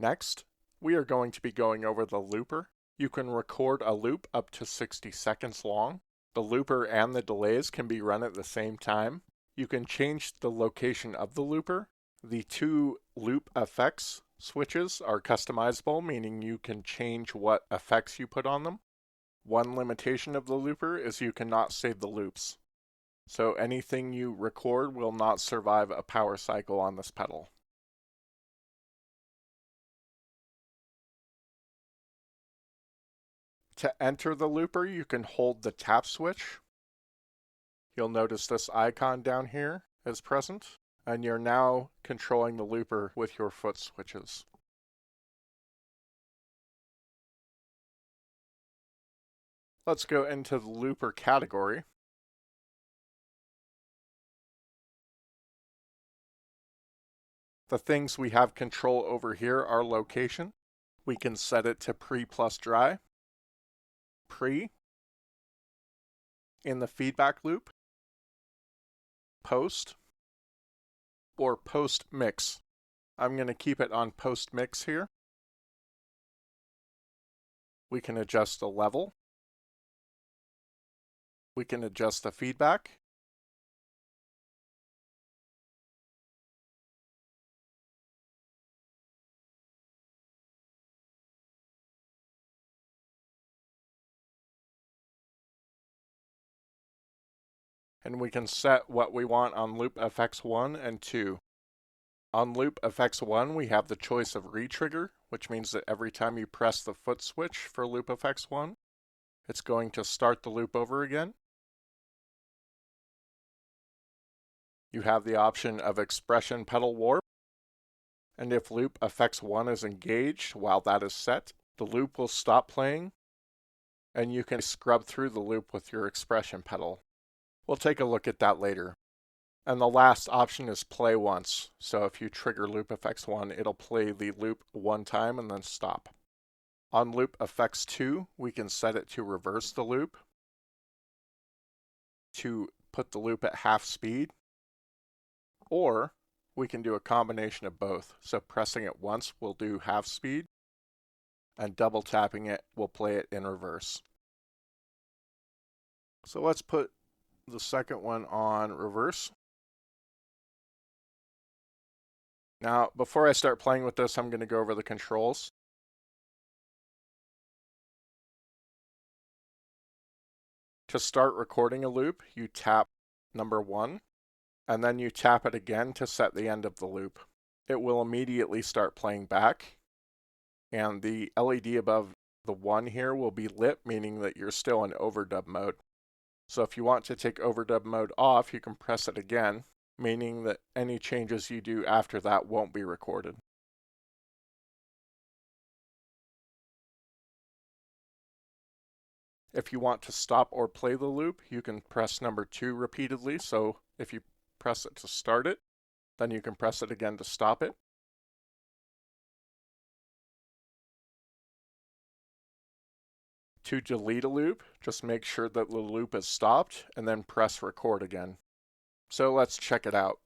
Next, we are going to be going over the looper. You can record a loop up to 60 seconds long. The looper and the delays can be run at the same time. You can change the location of the looper. The 2 loop effects switches are customizable, meaning you can change what effects you put on them. One limitation of the looper is you cannot save the loops. So anything you record will not survive a power cycle on this pedal. To enter the looper, you can hold the tap switch. You'll notice this icon down here is present, and you're now controlling the looper with your foot switches. Let's go into the looper category. The things we have control over here are location. We can set it to pre plus dry, pre, in the feedback loop, post, or post mix. I'm going to keep it on post mix here. We can adjust the level. We can adjust the feedback. And we can set what we want on loop FX1 and 2. On loop FX1, we have the choice of retrigger, which means that every time you press the foot switch for loop FX1, it's going to start the loop over again. You have the option of expression pedal warp, and if loop FX1 is engaged while that is set, the loop will stop playing, and you can scrub through the loop with your expression pedal. We'll take a look at that later. And the last option is play once. So if you trigger loop FX1, it'll play the loop one time and then stop. On loop FX2, we can set it to reverse the loop, to put the loop at half speed, or we can do a combination of both. So pressing it once will do half speed, and double tapping it will play it in reverse. So let's put the second one on reverse. Now, before I start playing with this, I'm going to go over the controls. To start recording a loop, you tap number 1, and then you tap it again to set the end of the loop. It will immediately start playing back, and the LED above the 1 here will be lit, meaning that you're still in overdub mode. So if you want to take overdub mode off, you can press it again, meaning that any changes you do after that won't be recorded. If you want to stop or play the loop, you can press number 2 repeatedly. So if you press it to start it, then you can press it again to stop it. To delete a loop, just make sure that the loop is stopped and then press record again. So let's check it out.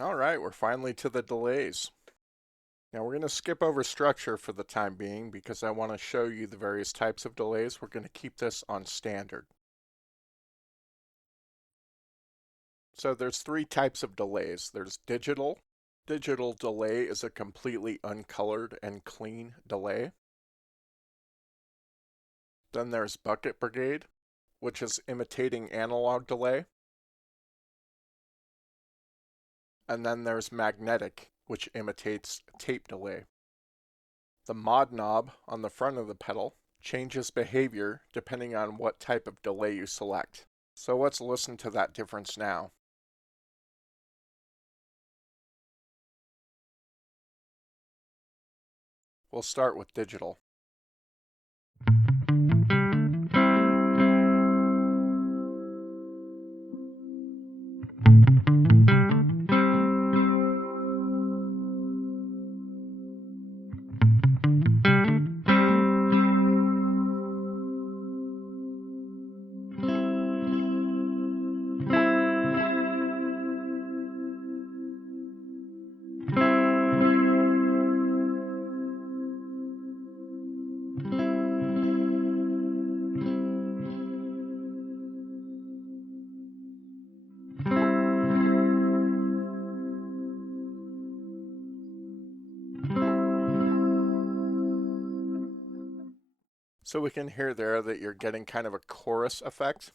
All right, we're finally to the delays. Now we're going to skip over structure for the time being because I want to show you the various types of delays. We're going to keep this on standard. So there's three types of delays. There's digital. Digital delay is a completely uncolored and clean delay. Then there's bucket brigade, which is imitating analog delay. And then there's magnetic, which imitates tape delay. The mod knob on the front of the pedal changes behavior depending on what type of delay you select. So let's listen to that difference now. We'll start with digital. So we can hear there that you're getting kind of a chorus effect.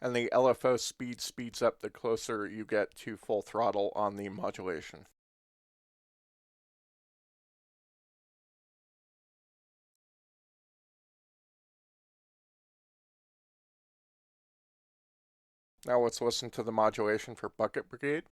And the LFO speeds up the closer you get to full throttle on the modulation. Now let's listen to the modulation for bucket brigade.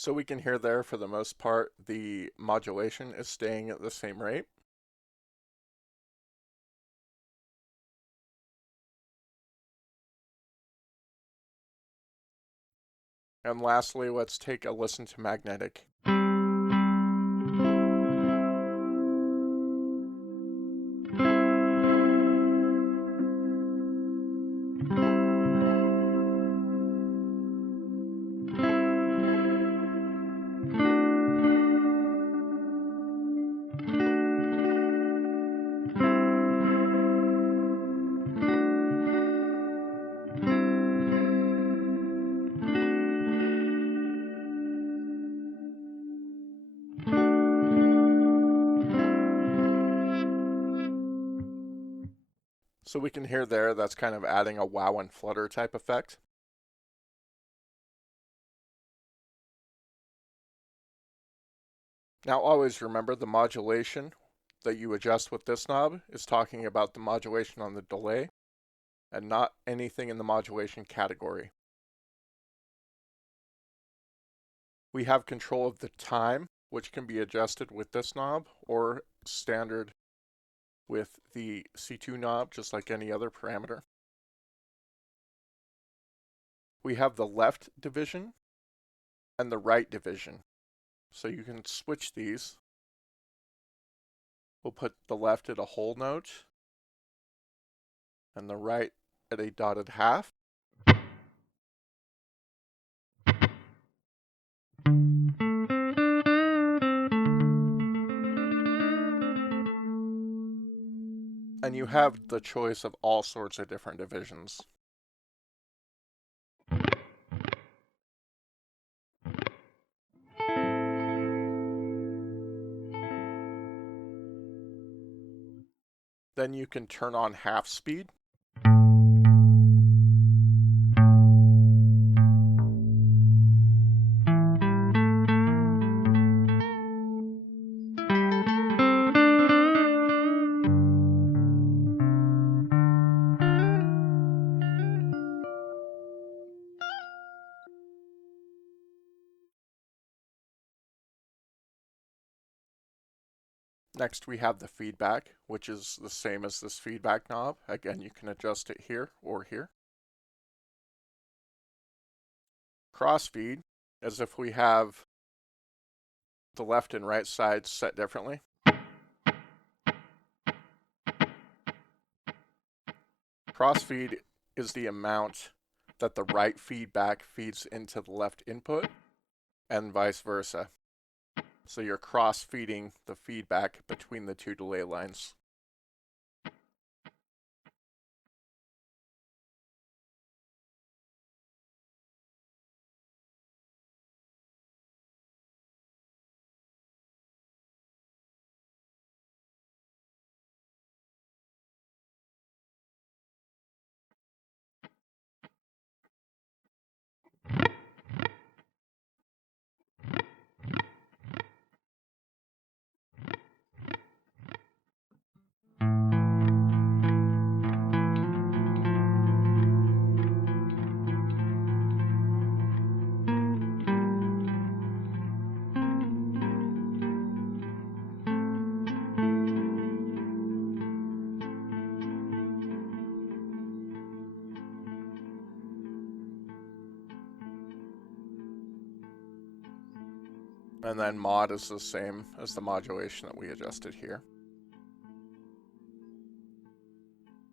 So we can hear there, for the most part, the modulation is staying at the same rate. And lastly, let's take a listen to magnetic. So we can hear there, that's kind of adding a wow and flutter type effect. Now always remember the modulation that you adjust with this knob is talking about the modulation on the delay and not anything in the modulation category. We have control of the time, which can be adjusted with this knob or standard with the C2 knob, just like any other parameter. We have the left division and the right division. So you can switch these. We'll put the left at a whole note and the right at a dotted half. And you have the choice of all sorts of different divisions. Then you can turn on half speed. Next we have the feedback, which is the same as this feedback knob. Again, you can adjust it here or here. Crossfeed, as if we have the left and right sides set differently. Crossfeed is the amount that the right feedback feeds into the left input and vice versa. So you're cross-feeding the feedback between the two delay lines. And then mod is the same as the modulation that we adjusted here.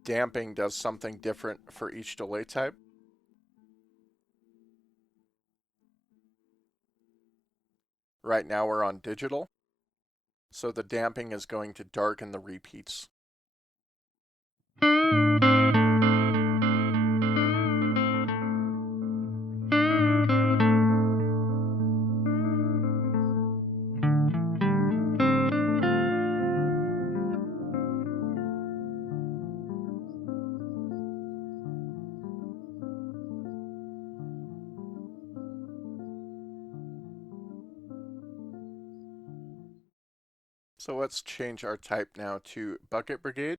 Damping does something different for each delay type. Right now we're on digital, so the damping is going to darken the repeats. So let's change our type now to bucket brigade.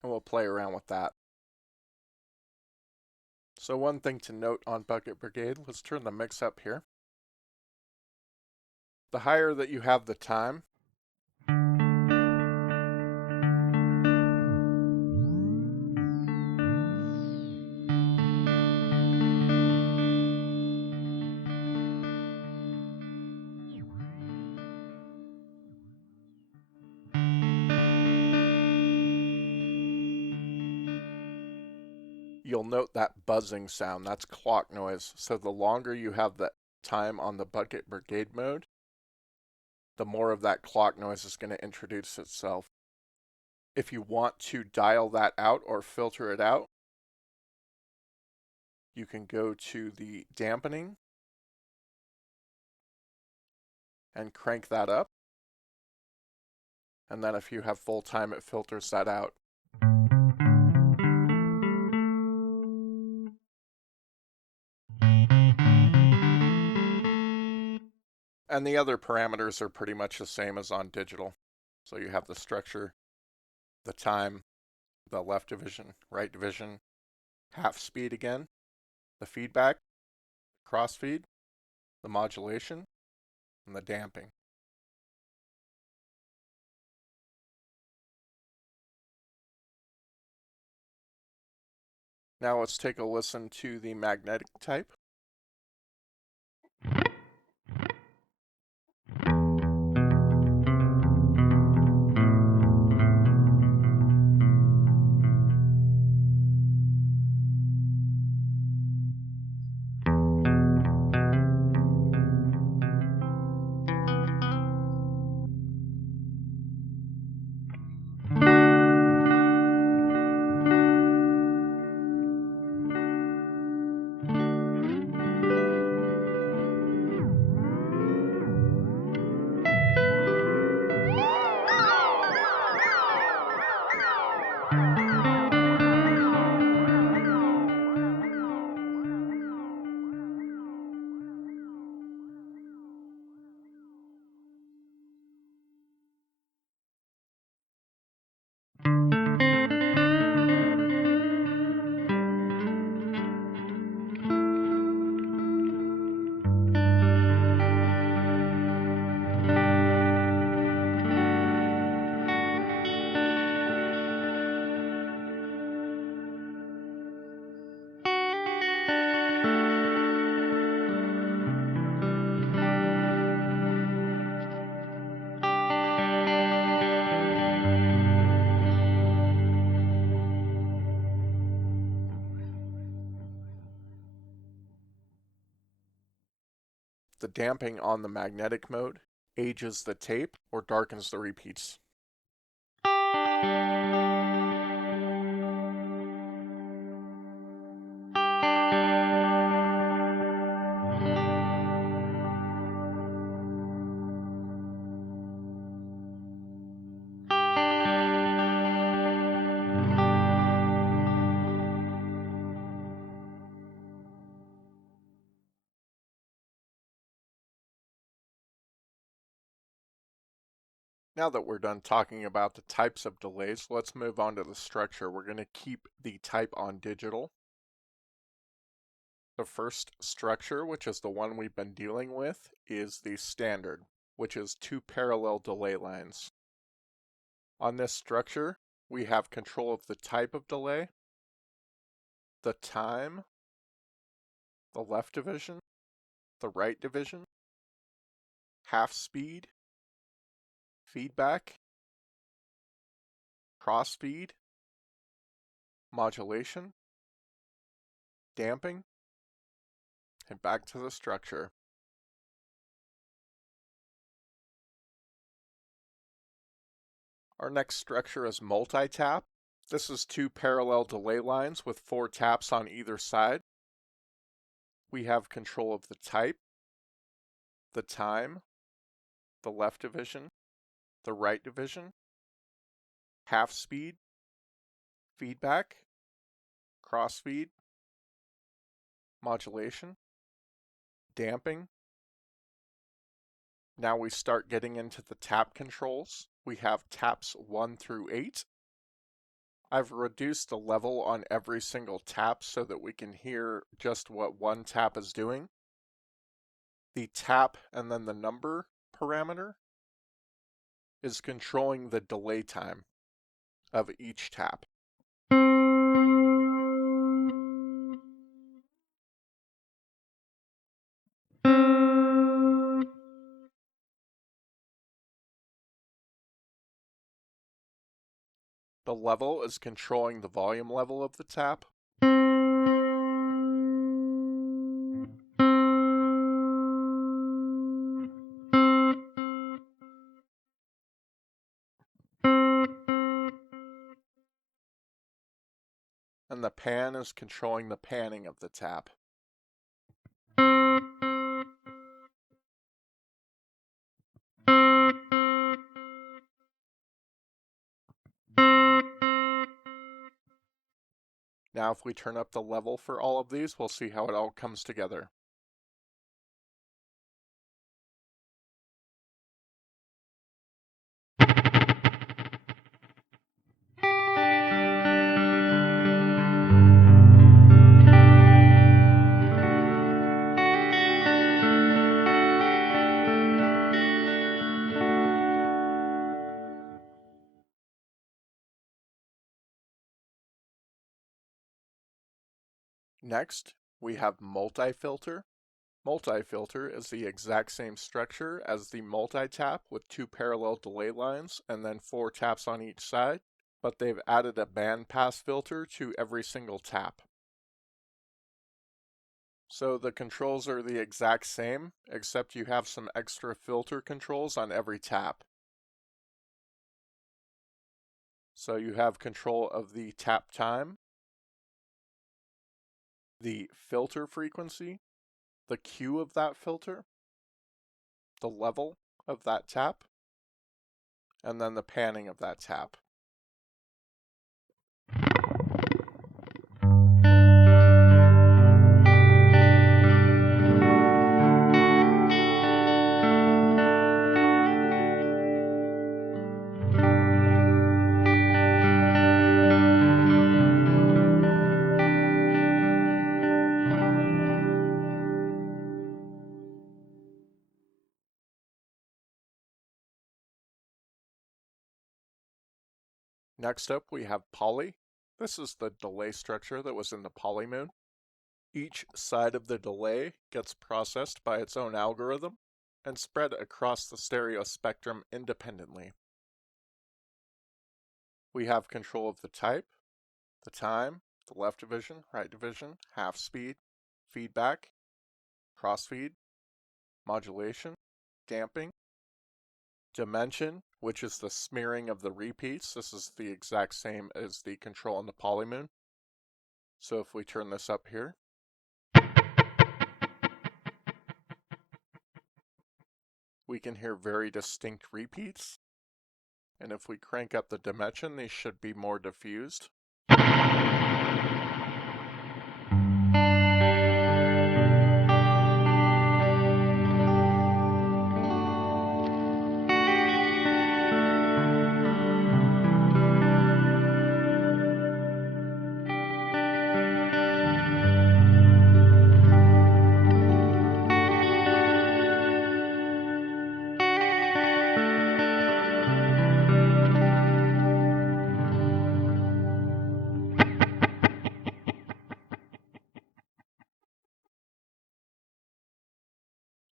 And we'll play around with that. So one thing to note on bucket brigade, let's turn the mix up here. The higher that you have the time, you'll note that buzzing sound. That's clock noise. So the longer you have the time on the bucket brigade mode, the more of that clock noise is going to introduce itself. If you want to dial that out or filter it out, you can go to the dampening and crank that up. And then if you have full time, it filters that out. And the other parameters are pretty much the same as on digital. So you have the structure, the time, the left division, right division, half speed again, the feedback, crossfeed, the modulation, and the damping. Now let's take a listen to the magnetic type. The damping on the magnetic mode ages the tape or darkens the repeats. Now that we're done talking about the types of delays, let's move on to the structure. We're going to keep the type on digital. The first structure, which is the one we've been dealing with, is the standard, which is 2 parallel delay lines. On this structure, we have control of the type of delay, the time, the left division, the right division, half speed, feedback, crossfeed, modulation, damping, and back to the structure. Our next structure is multi-tap. This is 2 parallel delay lines with 4 taps on either side. We have control of the type, the time, the left division, the right division, half speed, feedback, crossfeed, modulation, damping. Now we start getting into the tap controls. We have taps 1 through 8. I've reduced the level on every single tap so that we can hear just what one tap is doing. The tap and then the number parameter is controlling the delay time of each tap. The level is controlling the volume level of the tap. And the pan is controlling the panning of the tap. Now if we turn up the level for all of these, we'll see how it all comes together. Next, we have multi-filter. Multi-filter is the exact same structure as the multi-tap with 2 parallel delay lines and then 4 taps on each side, but they've added a bandpass filter to every single tap. So the controls are the exact same, except you have some extra filter controls on every tap. So you have control of the tap time, the filter frequency, the Q of that filter, the level of that tap, and then the panning of that tap. Next up, we have poly. This is the delay structure that was in the polymoon. Each side of the delay gets processed by its own algorithm and spread across the stereo spectrum independently. We have control of the type, the time, the left division, right division, half speed, feedback, crossfeed, modulation, damping, dimension, which is the smearing of the repeats. This is the exact same as the control on the polymoon. So if we turn this up here, we can hear very distinct repeats. And if we crank up the dimension, these should be more diffused.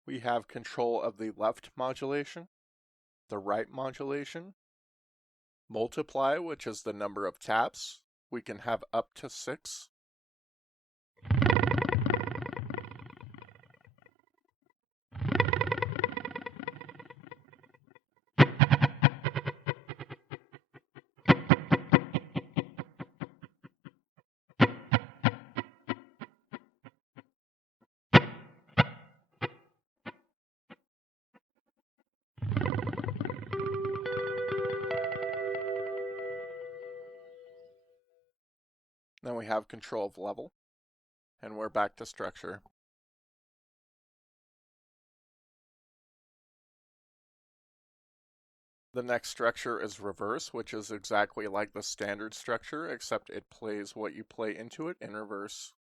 We have control of the left modulation, the right modulation, multiply, which is the number of taps. We can have up to 6. Then we have control of level, and we're back to structure. The next structure is reverse, which is exactly like the standard structure, except it plays what you play into it in reverse.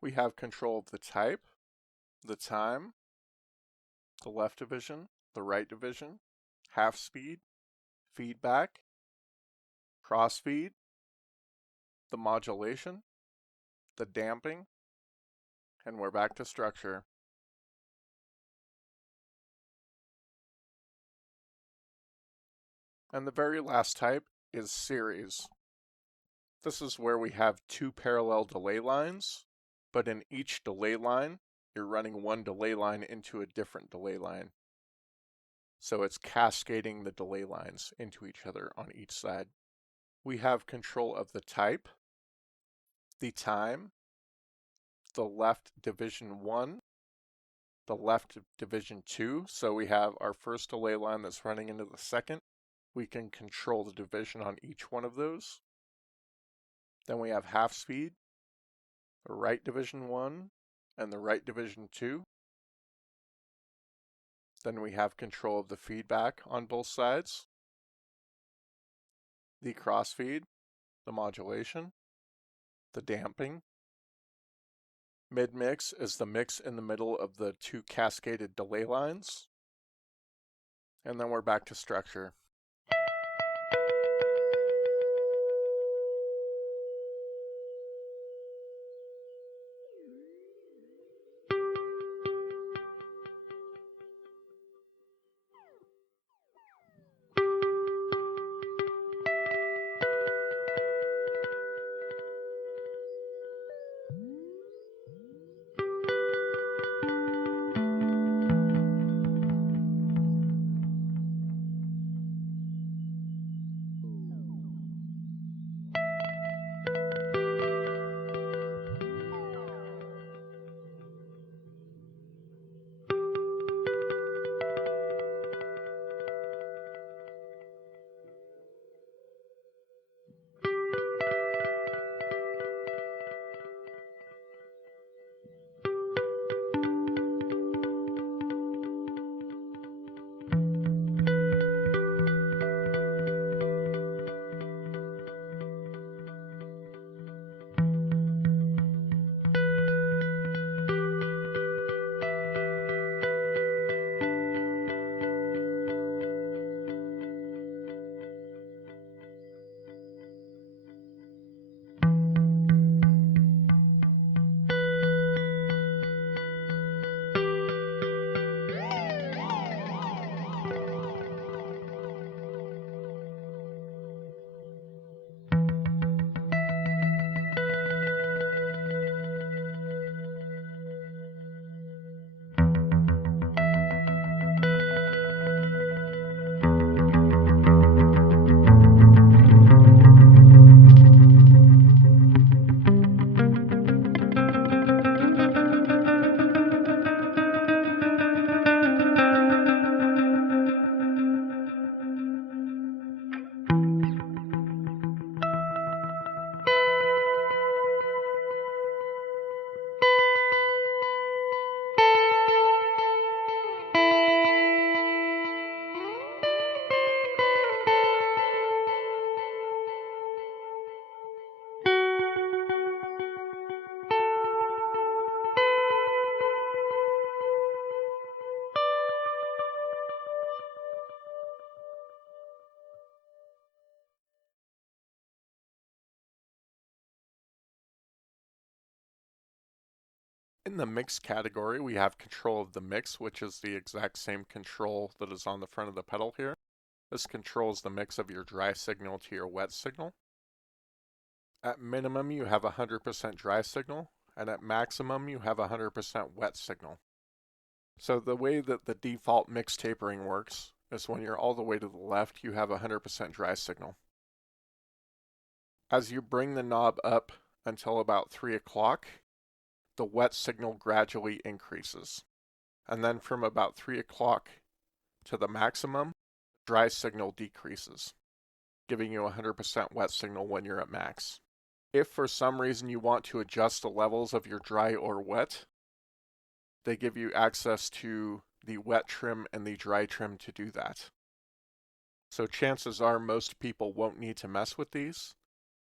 We have control of the type, the time, the left division, the right division, half speed, feedback, crossfeed, the modulation, the damping, and we're back to structure. And the very last type is series. This is where we have 2 parallel delay lines, but in each delay line, you're running one delay line into a different delay line. So it's cascading the delay lines into each other on each side. We have control of the type, the time, the left division 1, the left division 2. So we have our first delay line that's running into the second. We can control the division on each one of those. Then we have half speed, the right division 1, and the right division 2. Then we have control of the feedback on both sides, the crossfeed, the modulation, the damping. Mid-mix is the mix in the middle of the two cascaded delay lines. And then we're back to structure. In the mix category, we have control of the mix, which is the exact same control that is on the front of the pedal here. This controls the mix of your dry signal to your wet signal. At minimum, you have 100% dry signal, and at maximum, you have 100% wet signal. So the way that the default mix tapering works is when you're all the way to the left, you have 100% dry signal. As you bring the knob up until about 3 o'clock, the wet signal gradually increases. And then from about 3 o'clock to the maximum, dry signal decreases, giving you 100% wet signal when you're at max. If for some reason you want to adjust the levels of your dry or wet, they give you access to the wet trim and the dry trim to do that. So chances are most people won't need to mess with these.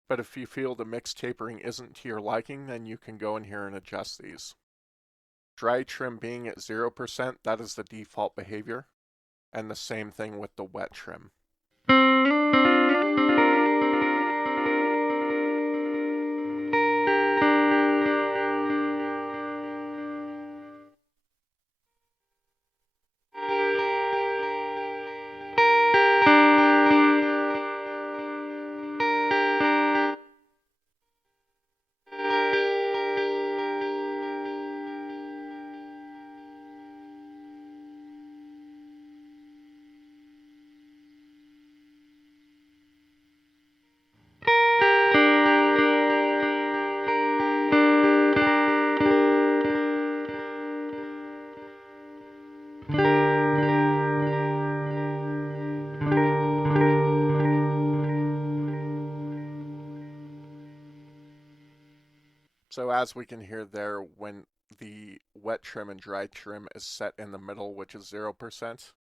But if you feel the mix tapering isn't to your liking, then you can go in here and adjust these. Dry trim being at 0%, that is the default behavior. And the same thing with the wet trim. So as we can hear there, when the wet trim and dry trim is set in the middle, which is 0%,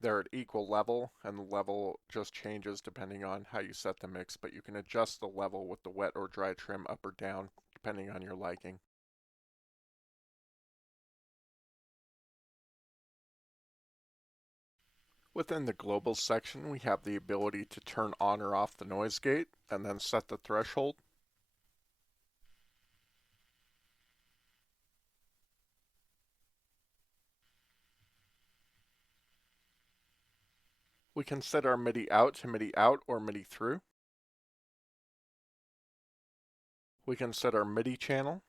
they're at equal level, and the level just changes depending on how you set the mix, but you can adjust the level with the wet or dry trim up or down depending on your liking. Within the global section, we have the ability to turn on or off the noise gate and then set the threshold. We can set our MIDI out to MIDI out or MIDI through. We can set our MIDI channel.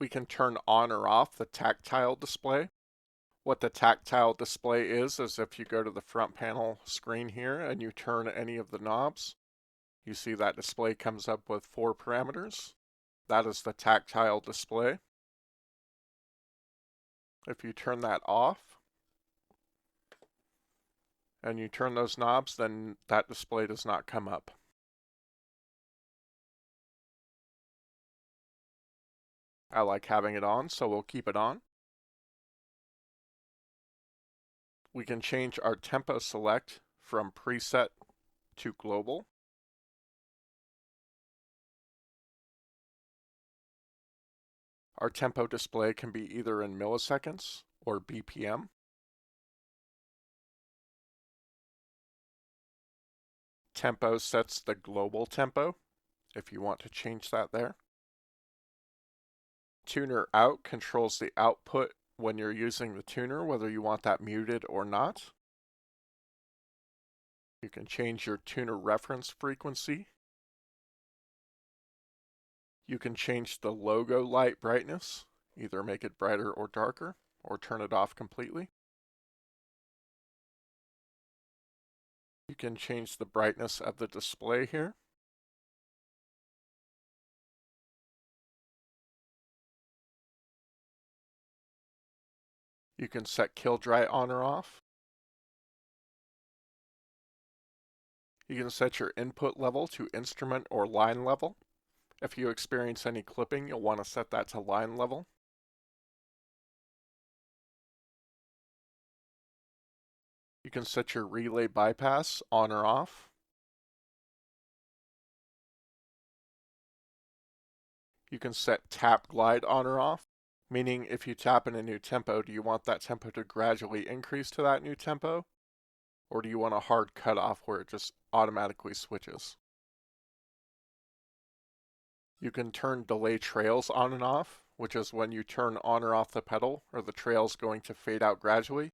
We can turn on or off the tactile display. What the tactile display is if you go to the front panel screen here and you turn any of the knobs, you see that display comes up with 4 parameters. That is the tactile display. If you turn that off, and you turn those knobs, then that display does not come up. I like having it on, so we'll keep it on. We can change our tempo select from preset to global. Our tempo display can be either in milliseconds or BPM. Tempo sets the global tempo, if you want to change that there. Tuner out controls the output when you're using the tuner, whether you want that muted or not. You can change your tuner reference frequency. You can change the logo light brightness, either make it brighter or darker, or turn it off completely. You can change the brightness of the display here. You can set kill dry on or off. You can set your input level to instrument or line level. If you experience any clipping, you'll want to set that to line level. You can set your relay bypass on or off. You can set tap glide on or off, meaning if you tap in a new tempo, do you want that tempo to gradually increase to that new tempo? Or do you want a hard cutoff where it just automatically switches? You can turn delay trails on and off, which is when you turn on or off the pedal. Are the trails going to fade out gradually,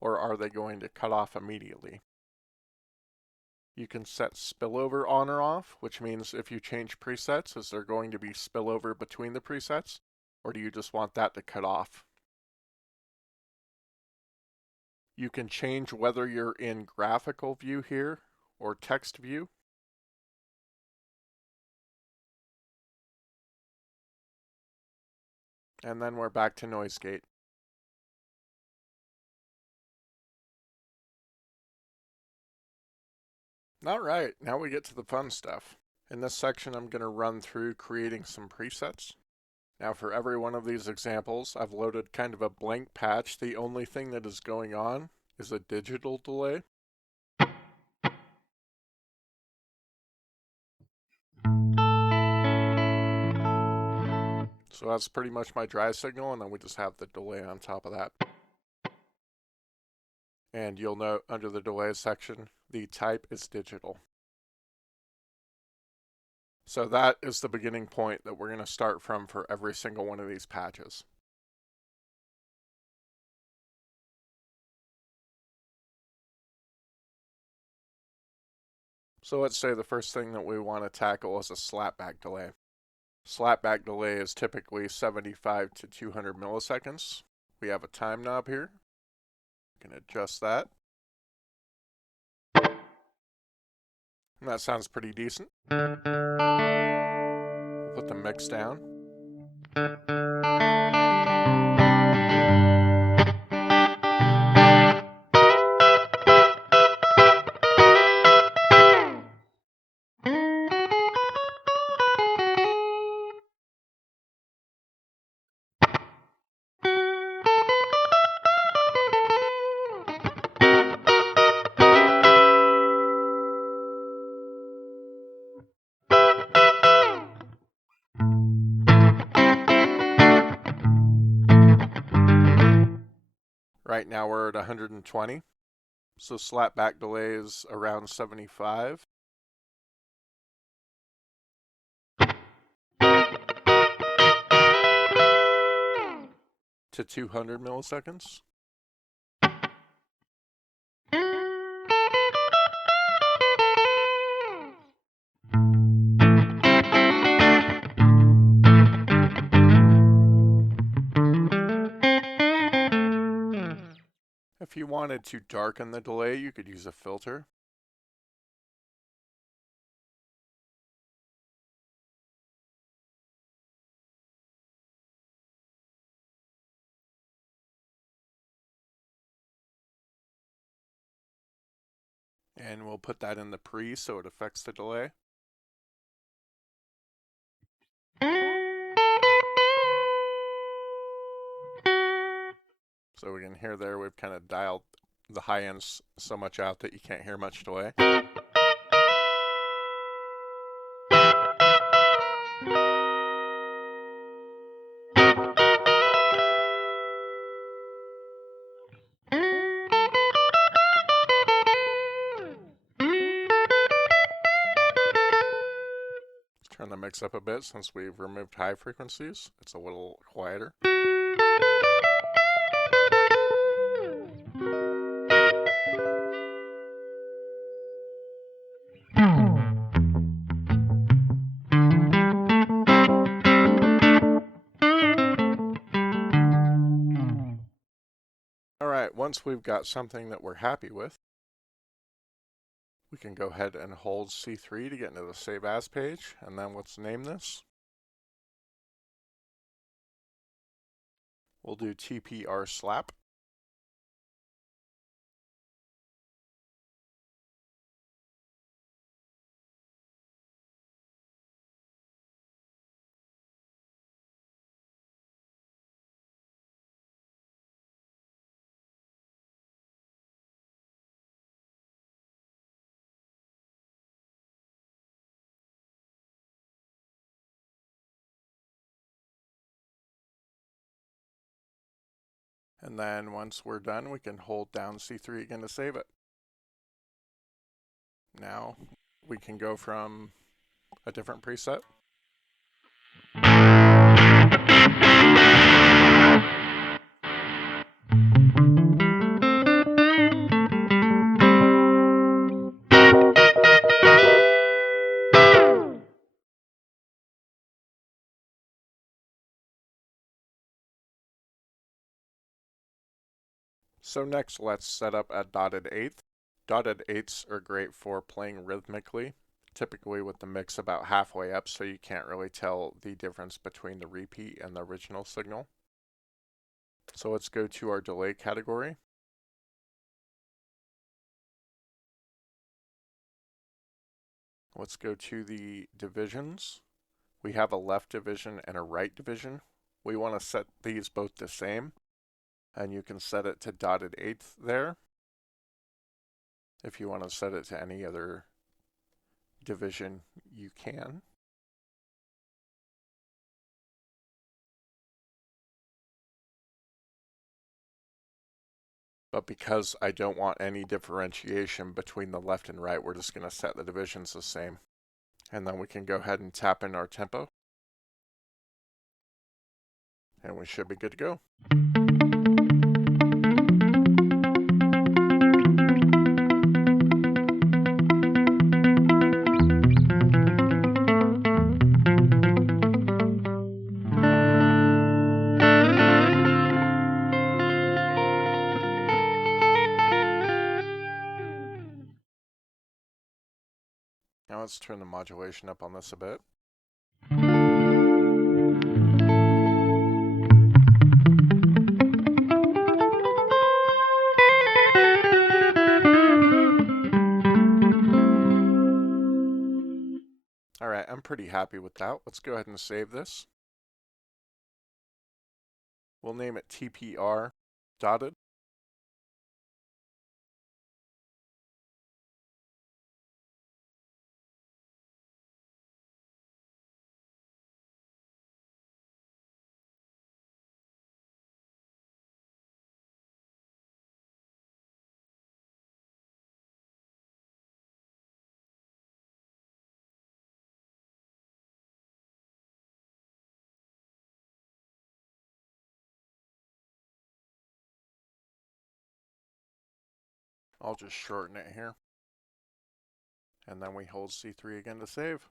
or are they going to cut off immediately? You can set spillover on or off, which means if you change presets, is there going to be spillover between the presets, or do you just want that to cut off? You can change whether you're in graphical view here or text view. And then we're back to noise gate. Alright, now we get to the fun stuff. In this section, I'm going to run through creating some presets. Now for every one of these examples, I've loaded kind of a blank patch. The only thing that is going on is a digital delay. So that's pretty much my dry signal, and then we just have the delay on top of that. And you'll note under the delay section, the type is digital. So that is the beginning point that we're going to start from for every single one of these patches. So let's say the first thing that we want to tackle is a slapback delay. Slapback delay is typically 75 to 200 milliseconds. We have a time knob here. We can adjust that. And that sounds pretty decent. We'll put the mix down. Right now we're at 120. So slap back delay is around 75. To 200 milliseconds. If you wanted to darken the delay, you could use a filter. And we'll put that in the pre so it affects the delay. So we can hear there we've kind of dialed the high ends so much out that you can't hear much delay. Let's turn the mix up a bit since we've removed high frequencies. It's a little quieter. Alright, once we've got something that we're happy with, we can go ahead and hold C3 to get into the Save As page, and then let's name this. We'll do TPR slap. And then once we're done, we can hold down C3 again to save it. Now we can go from a different preset. So next, let's set up a dotted eighth. Dotted eighths are great for playing rhythmically, typically with the mix about halfway up, so you can't really tell the difference between the repeat and the original signal. So let's go to our delay category. Let's go to the divisions. We have a left division and a right division. We want to set these both the same, and you can set it to dotted eighth there. If you want to set it to any other division, you can. But because I don't want any differentiation between the left and right, we're just going to set the divisions the same. And then we can go ahead and tap in our tempo. And we should be good to go. Now let's turn the modulation up on this a bit. Alright, I'm pretty happy with that. Let's go ahead and save this. We'll name it TPR dotted. I'll just shorten it here. And then we hold C3 again to save.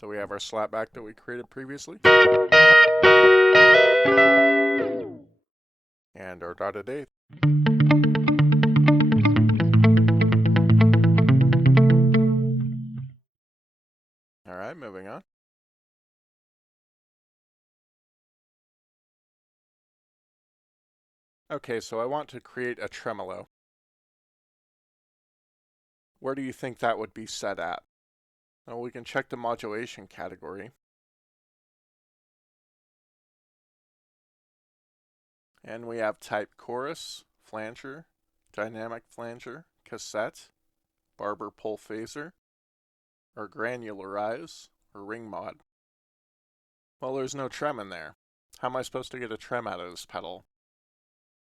So we have our slapback that we created previously. And our dotted eighth. Alright, moving on. Okay, so I want to create a tremolo. Where do you think that would be set at? Well, we can check the modulation category. And we have type chorus, flanger, dynamic flanger, cassette, barber pull phaser, or granularize, or ring mod. Well, there's no trem in there. How am I supposed to get a trem out of this pedal?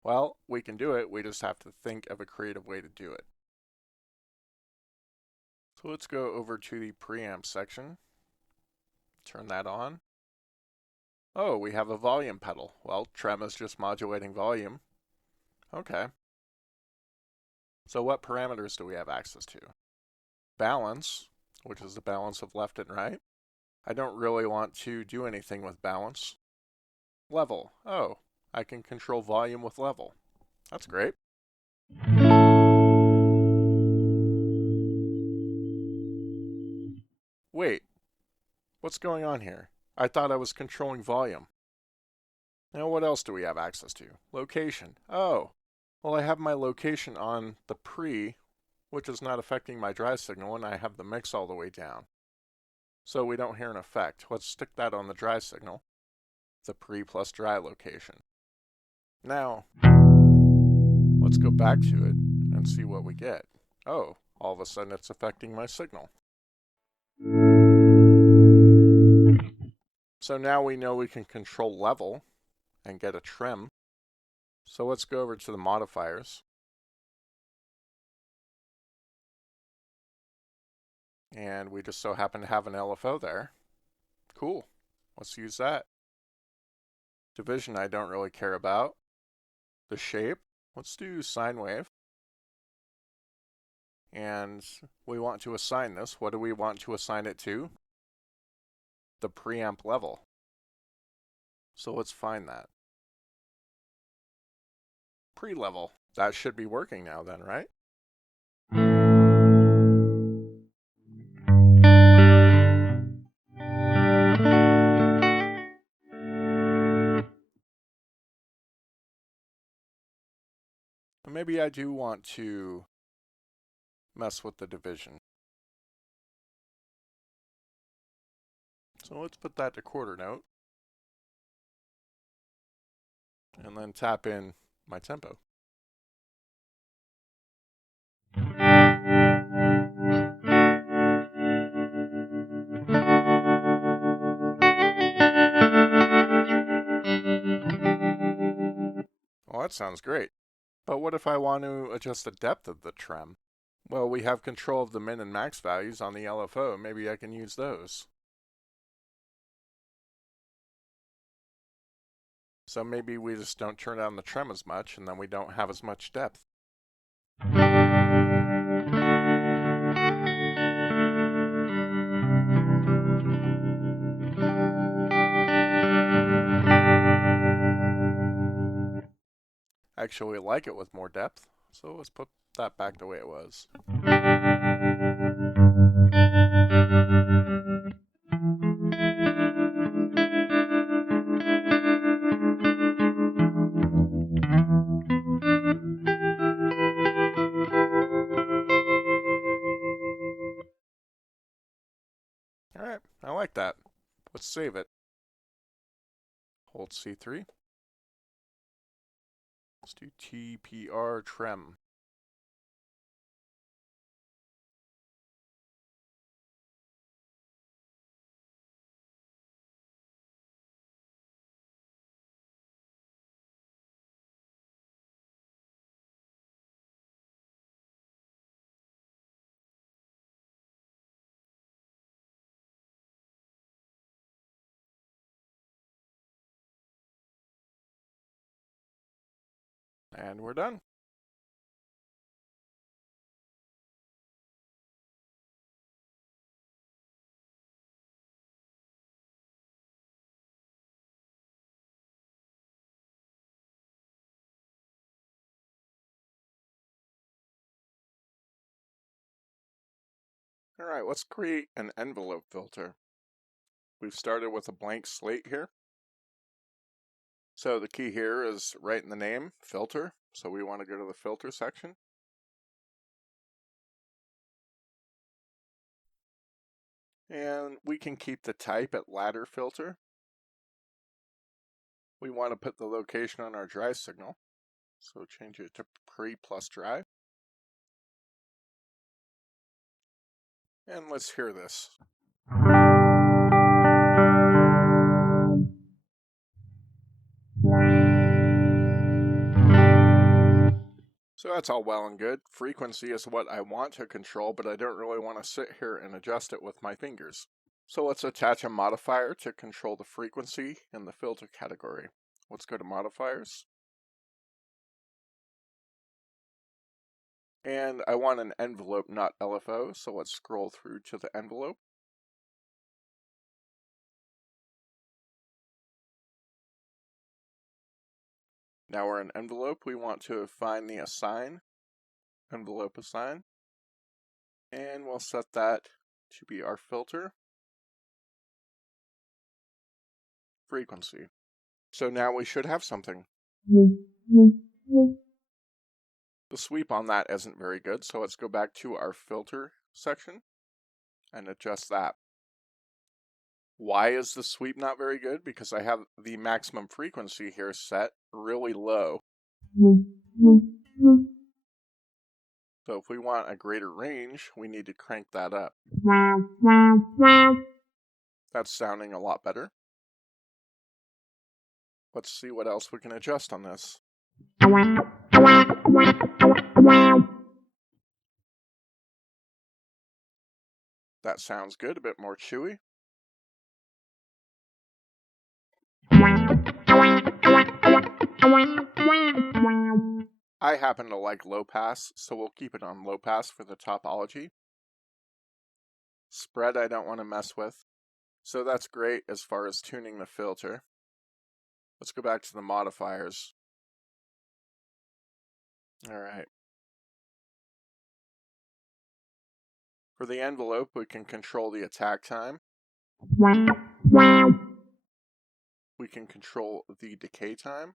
Well, we can do it, we just have to think of a creative way to do it. So let's go over to the preamp section, turn that on. Oh, we have a volume pedal. Well, trem is just modulating volume. Okay. So what parameters do we have access to? Balance, which is the balance of left and right. I don't really want to do anything with balance. Level. Oh, I can control volume with level. That's great. Wait, what's going on here? I thought I was controlling volume. Now what else do we have access to? Location. Oh, well I have my location on the pre, which is not affecting my dry signal, and I have the mix all the way down. So we don't hear an effect. Let's stick that on the dry signal. The pre plus dry location. Now, let's go back to it and see what we get. Oh, all of a sudden it's affecting my signal. So now we know we can control level and get a trem. So let's go over to the modifiers. And we just so happen to have an LFO there. Cool. Let's use that. Division I don't really care about. The shape, let's do sine wave. And we want to assign this. What do we want to assign it to? The preamp level. So let's find that. Pre-level. That should be working now then, right? Maybe I do want to mess with the division. So let's put that to quarter note. And then tap in my tempo. Well, that sounds great. But what if I want to adjust the depth of the trem? Well, we have control of the min and max values on the LFO. Maybe I can use those. So maybe we just don't turn down the trem as much, and then we don't have as much depth. I actually like it with more depth, so let's put that back the way it was. Alright, I like that. Let's save it. Hold C3. Let's do TPR trem. And we're done. Alright, let's create an envelope filter. We've started with a blank slate here. So the key here is right in the name, filter. So we want to go to the filter section. And we can keep the type at ladder filter. We want to put the location on our dry signal. So change it to pre plus dry. And let's hear this. So that's all well and good. Frequency is what I want to control, but I don't really want to sit here and adjust it with my fingers. So let's attach a modifier to control the frequency in the filter category. Let's go to Modifiers. And I want an envelope, not LFO, so let's scroll through to the envelope. Now we're in envelope, we want to find the assign, envelope assign, and we'll set that to be our filter, frequency. So now we should have something. The sweep on that isn't very good, so let's go back to our filter section and adjust that. Why is the sweep not very good? Because I have the maximum frequency here set really low. So if we want a greater range, we need to crank that up. That's sounding a lot better. Let's see what else we can adjust on this. That sounds good, a bit more chewy. I happen to like low pass, so we'll keep it on low pass for the topology. Spread I don't want to mess with. So that's great as far as tuning the filter. Let's go back to the modifiers. Alright. For the envelope, we can control the attack time. We can control the decay time.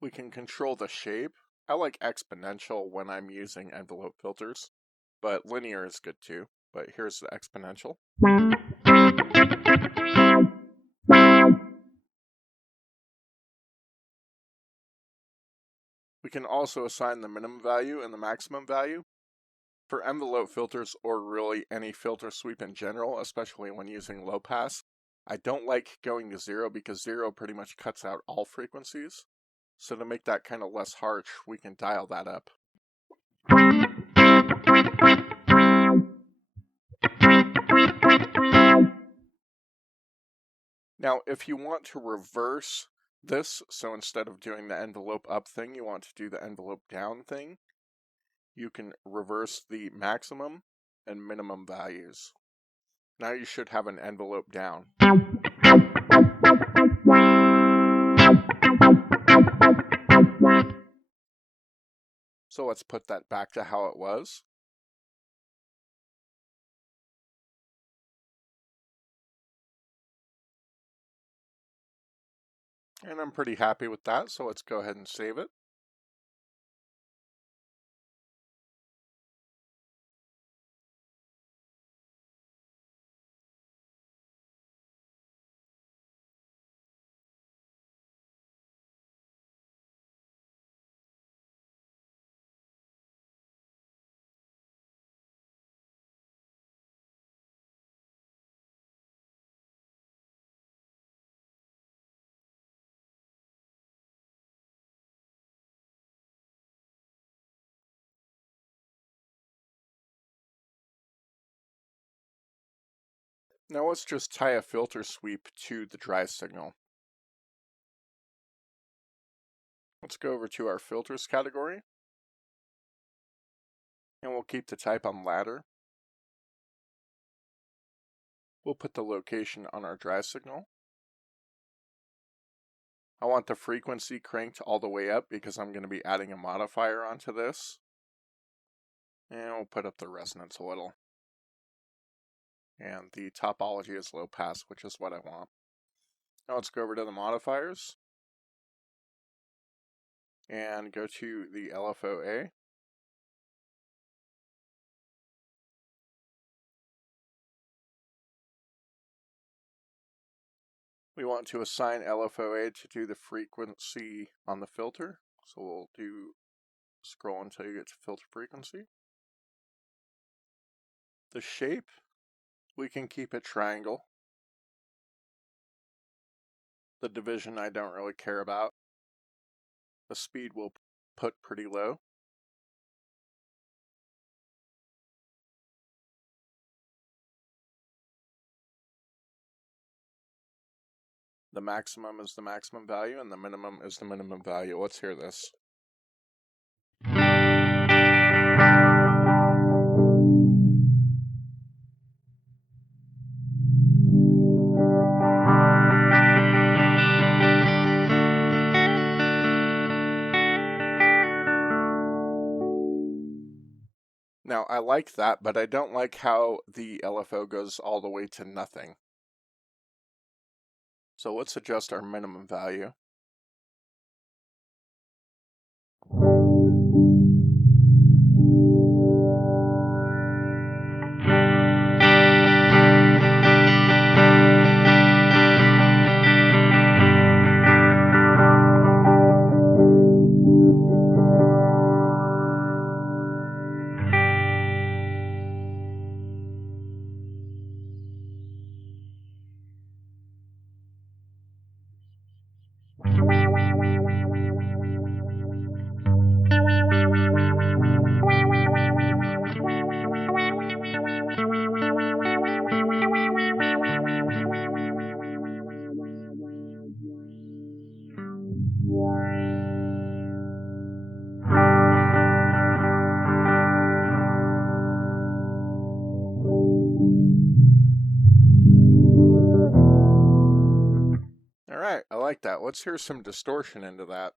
We can control the shape. I like exponential when I'm using envelope filters, but linear is good too. But here's the exponential. We can also assign the minimum value and the maximum value. For envelope filters, or really any filter sweep in general, especially when using low pass, I don't like going to 0 because 0 pretty much cuts out all frequencies. So to make that kind of less harsh, we can dial that up. Now, if you want to reverse this, so instead of doing the envelope up thing, you want to do the envelope down thing, you can reverse the maximum and minimum values. Now you should have an envelope down. So let's put that back to how it was. And I'm pretty happy with that, so let's go ahead and save it. Now let's just tie a filter sweep to the dry signal. Let's go over to our filters category. And we'll keep the type on ladder. We'll put the location on our dry signal. I want the frequency cranked all the way up because I'm going to be adding a modifier onto this. And we'll put up the resonance a little. And the topology is low pass, which is what I want. Now let's go over to the modifiers. And go to the LFOA. We want to assign LFOA to do the frequency on the filter. So we'll do scroll until you get to filter frequency. The shape, we can keep it triangle. The division I don't really care about. The speed we'll put pretty low. The maximum is the maximum value and the minimum is the minimum value. Let's hear this. Now I like that, but I don't like how the LFO goes all the way to nothing. So let's adjust our minimum value. Alright, I like that. Let's hear some distortion into that.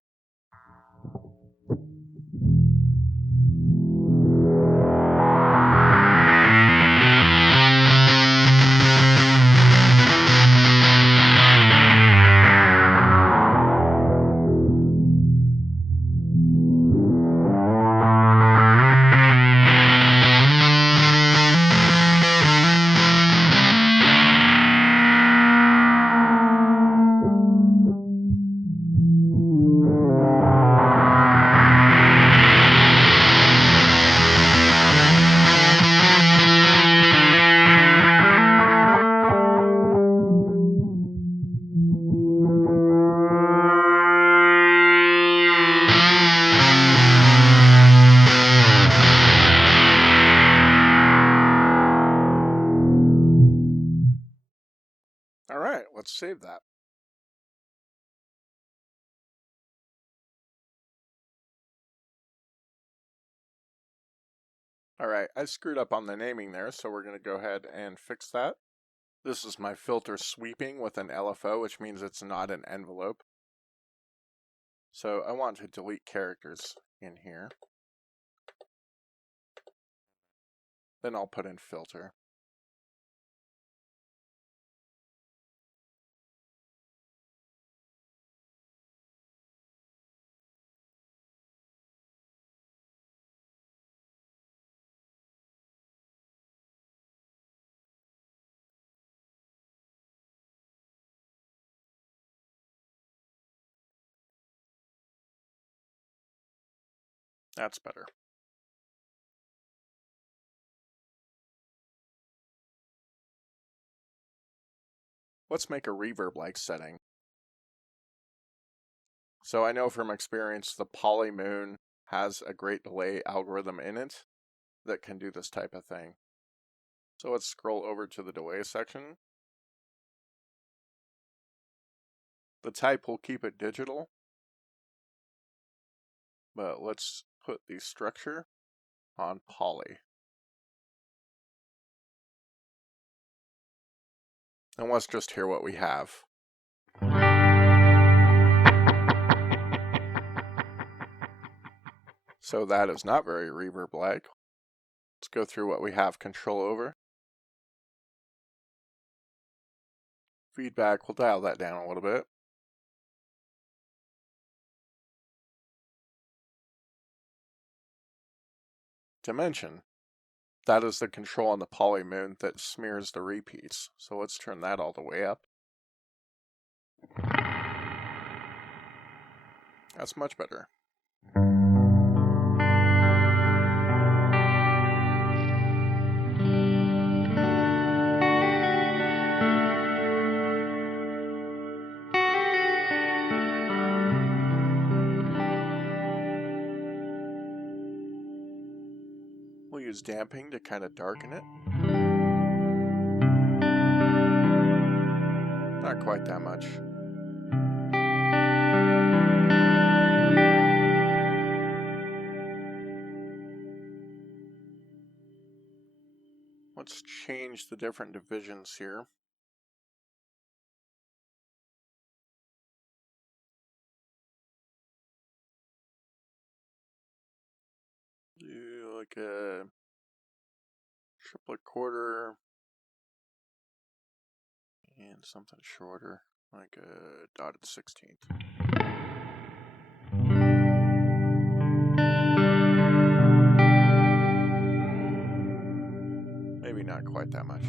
Alright, let's save that. Alright, I screwed up on the naming there, so we're going to go ahead and fix that. This is my filter sweeping with an LFO, which means it's not an envelope. So I want to delete characters in here. Then I'll put in filter. That's better. Let's make a reverb-like setting. So I know from experience the Polymoon has a great delay algorithm in it that can do this type of thing. So let's scroll over to the delay section. The type will keep it digital, but let's put the structure on poly. And let's just hear what we have. So that is not very reverb-like. Let's go through what we have control over. Feedback, we'll dial that down a little bit. Dimension. That is the control on the polymoon that smears the repeats. So let's turn that all the way up. That's much better. We'll use damping to kind of darken it. Not quite that much. Let's change the different divisions here. Do like a triplet quarter and something shorter, like a dotted 16th. Maybe not quite that much.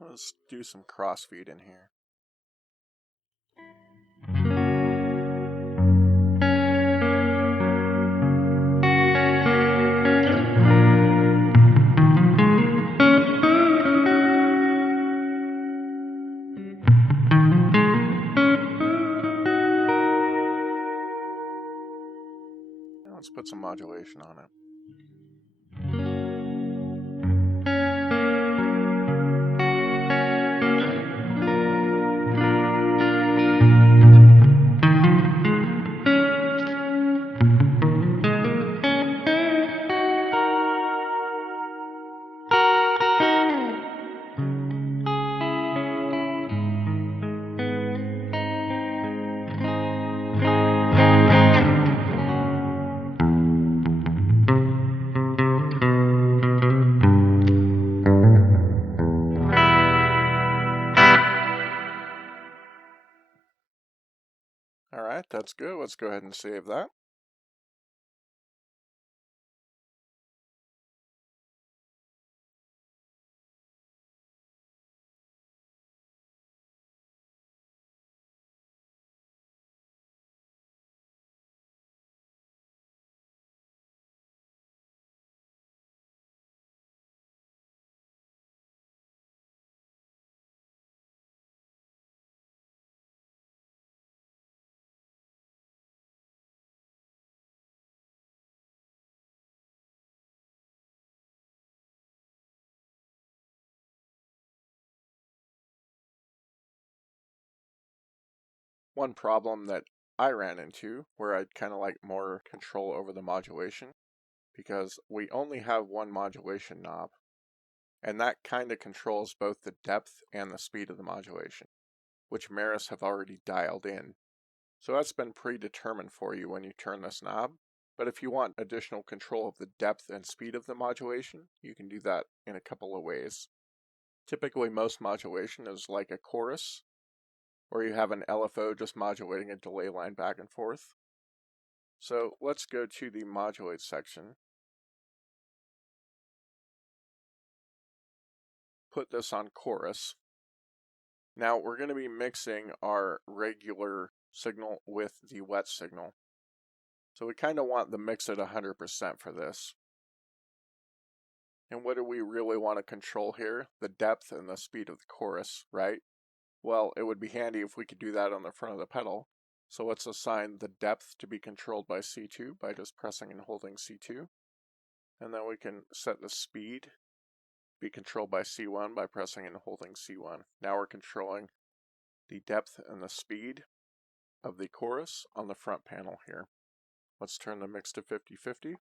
Let's do some crossfeed in here. Now let's put some modulation on it. Alright, that's good. Let's go ahead and save that. One problem that I ran into where I'd kind of like more control over the modulation, because we only have one modulation knob, and that kind of controls both the depth and the speed of the modulation, which Meris have already dialed in. So that's been predetermined for you when you turn this knob, but if you want additional control of the depth and speed of the modulation, you can do that in a couple of ways. Typically most modulation is like a chorus, or you have an LFO just modulating a delay line back and forth. So let's go to the modulate section. Put this on chorus. Now we're going to be mixing our regular signal with the wet signal. So we kind of want the mix at 100% for this. And what do we really want to control here? The depth and the speed of the chorus, right? Well, it would be handy if we could do that on the front of the pedal. So let's assign the depth to be controlled by C2 by just pressing and holding C2. And then we can set the speed be controlled by C1 by pressing and holding C1. Now we're controlling the depth and the speed of the chorus on the front panel here. Let's turn the mix to 50/50.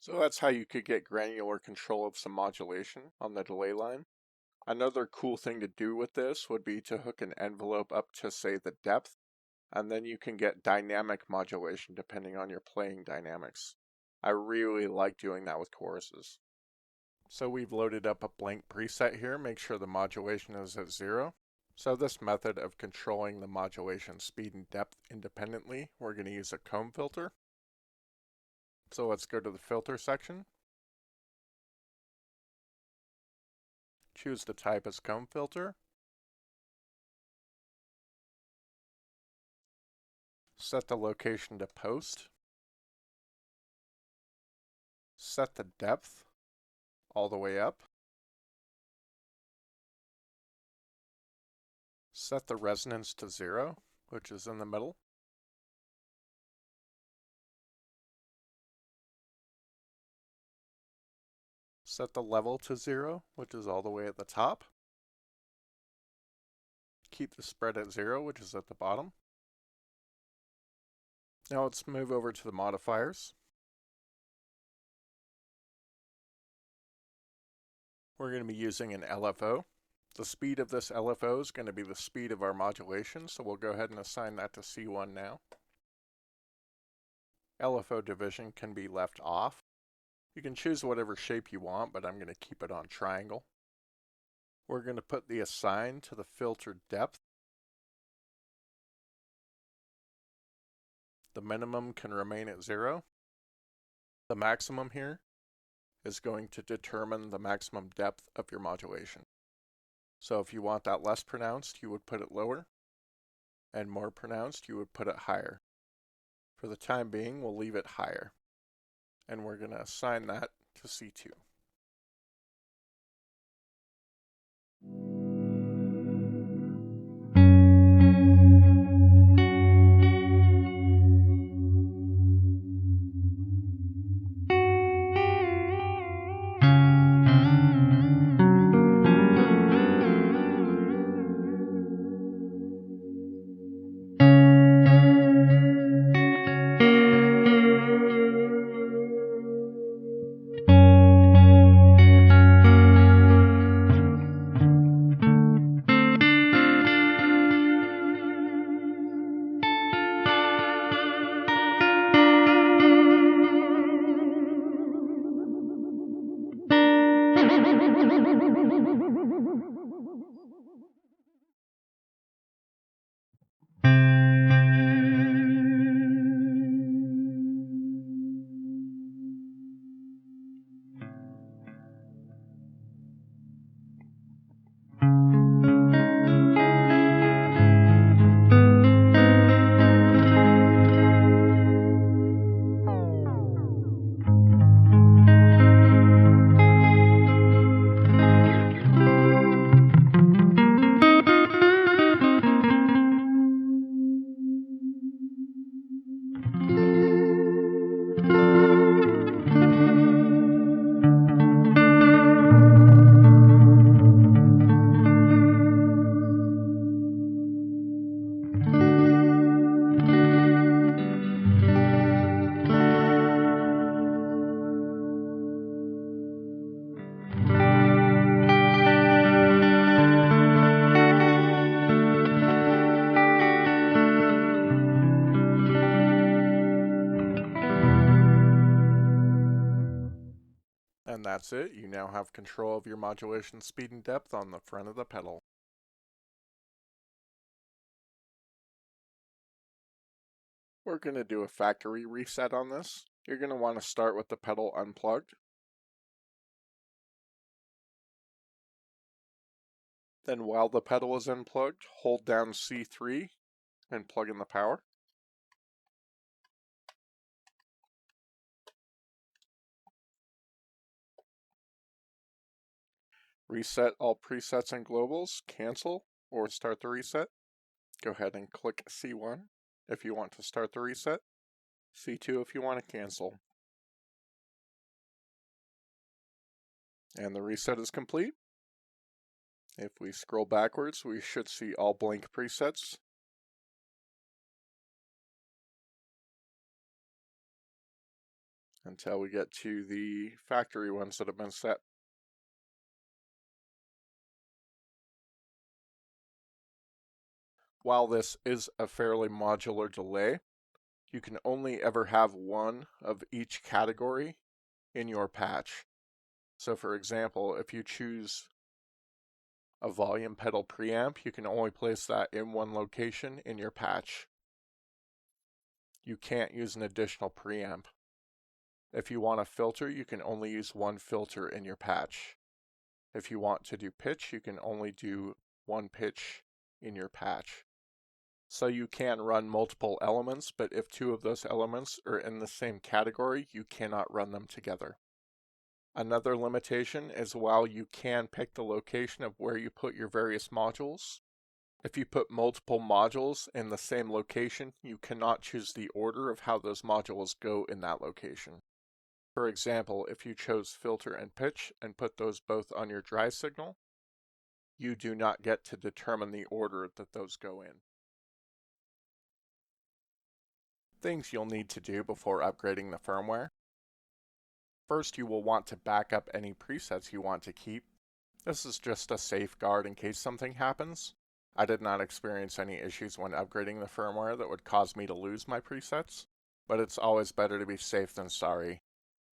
So that's how you could get granular control of some modulation on the delay line. Another cool thing to do with this would be to hook an envelope up to, say, the depth, and then you can get dynamic modulation depending on your playing dynamics. I really like doing that with choruses. So we've loaded up a blank preset here. Make sure the modulation is at 0. So this method of controlling the modulation speed and depth independently, we're going to use a comb filter. So let's go to the filter section. Choose the type as comb filter. Set the location to post. Set the depth all the way up. Set the resonance to 0, which is in the middle. Set the level to 0, which is all the way at the top. Keep the spread at 0, which is at the bottom. Now let's move over to the modifiers. We're going to be using an LFO. The speed of this LFO is going to be the speed of our modulation, so we'll go ahead and assign that to C1 now. LFO division can be left off. You can choose whatever shape you want, but I'm going to keep it on triangle. We're going to put the assign to the filter depth. The minimum can remain at 0. The maximum here is going to determine the maximum depth of your modulation. So if you want that less pronounced, you would put it lower, and more pronounced, you would put it higher. For the time being, we'll leave it higher, and we're going to assign that to C2. that's it. You now have control of your modulation speed and depth on the front of the pedal. We're going to do a factory reset on this. You're going to want to start with the pedal unplugged. Then while the pedal is unplugged, hold down C3 and plug in the power. Reset all presets and globals, cancel, or start the reset. Go ahead and click C1 if you want to start the reset, C2 if you want to cancel. And the reset is complete. If we scroll backwards, we should see all blank presets. Until we get to the factory ones that have been set. While this is a fairly modular delay, you can only ever have one of each category in your patch. So for example, if you choose a volume pedal preamp, you can only place that in one location in your patch. You can't use an additional preamp. If you want a filter, you can only use one filter in your patch. If you want to do pitch, you can only do one pitch in your patch. So you can run multiple elements, but if two of those elements are in the same category, you cannot run them together. Another limitation is while you can pick the location of where you put your various modules, if you put multiple modules in the same location, you cannot choose the order of how those modules go in that location. For example, if you chose filter and pitch and put those both on your drive signal, you do not get to determine the order that those go in. Things you'll need to do before upgrading the firmware. First, you will want to back up any presets you want to keep. This is just a safeguard in case something happens. I did not experience any issues when upgrading the firmware that would cause me to lose my presets, but it's always better to be safe than sorry.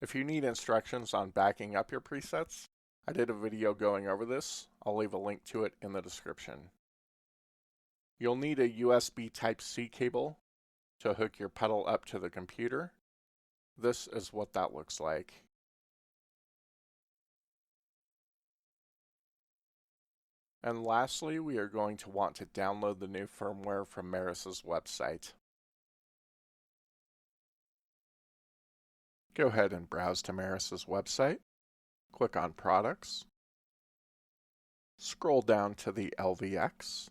If you need instructions on backing up your presets, I did a video going over this. I'll leave a link to it in the description. You'll need a USB Type-C cable to hook your pedal up to the computer. This is what that looks like. And lastly, we are going to want to download the new firmware from Meris's website. Go ahead and browse to Meris's website. Click on Products. Scroll down to the LVX.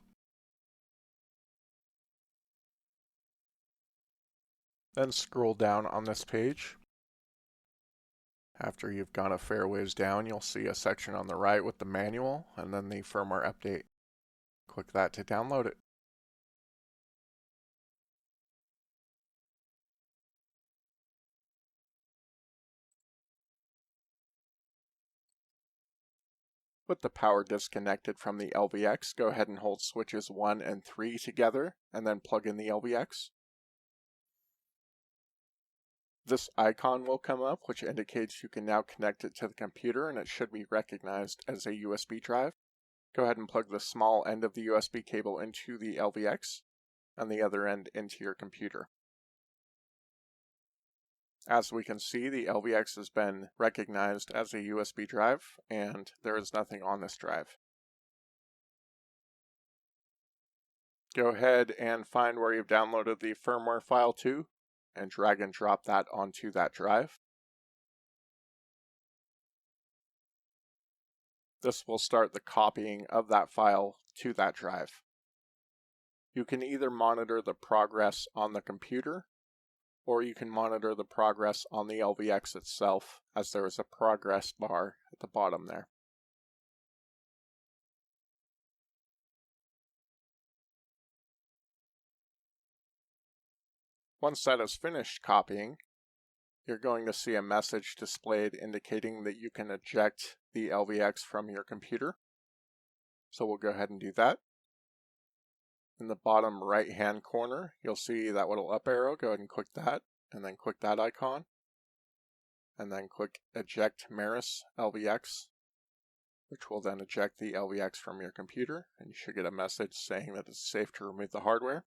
Then scroll down on this page. After you've gone a fair ways down, you'll see a section on the right with the manual and then the firmware update. Click that to download it. With the power disconnected from the LVX, go ahead and hold switches 1 and 3 together and then plug in the LVX. This icon will come up, which indicates you can now connect it to the computer and it should be recognized as a USB drive. Go ahead and plug the small end of the USB cable into the LVX and the other end into your computer. As we can see, the LVX has been recognized as a USB drive and there is nothing on this drive. Go ahead and find where you've downloaded the firmware file to and drag and drop that onto that drive. This will start the copying of that file to that drive. You can either monitor the progress on the computer, or you can monitor the progress on the LVX itself, as there is a progress bar at the bottom there. Once that is finished copying, you're going to see a message displayed indicating that you can eject the LVX from your computer. So we'll go ahead and do that. In the bottom right hand corner, you'll see that little up arrow. Go ahead and click that, and then click that icon. and then click Eject Meris LVX, which will then eject the LVX from your computer, and you should get a message saying that it's safe to remove the hardware.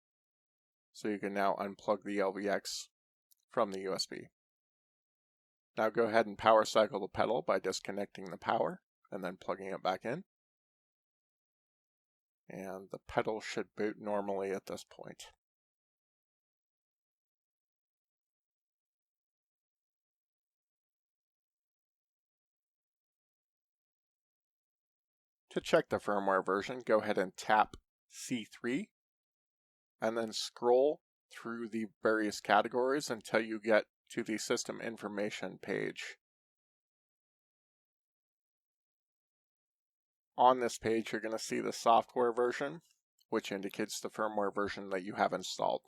So you can now unplug the LVX from the USB. Now go ahead and power cycle the pedal by disconnecting the power and then plugging it back in. And the pedal should boot normally at this point. To check the firmware version, go ahead and tap C3 and then scroll through the various categories until you get to the system information page. On this page, you're going to see the software version, which indicates the firmware version that you have installed.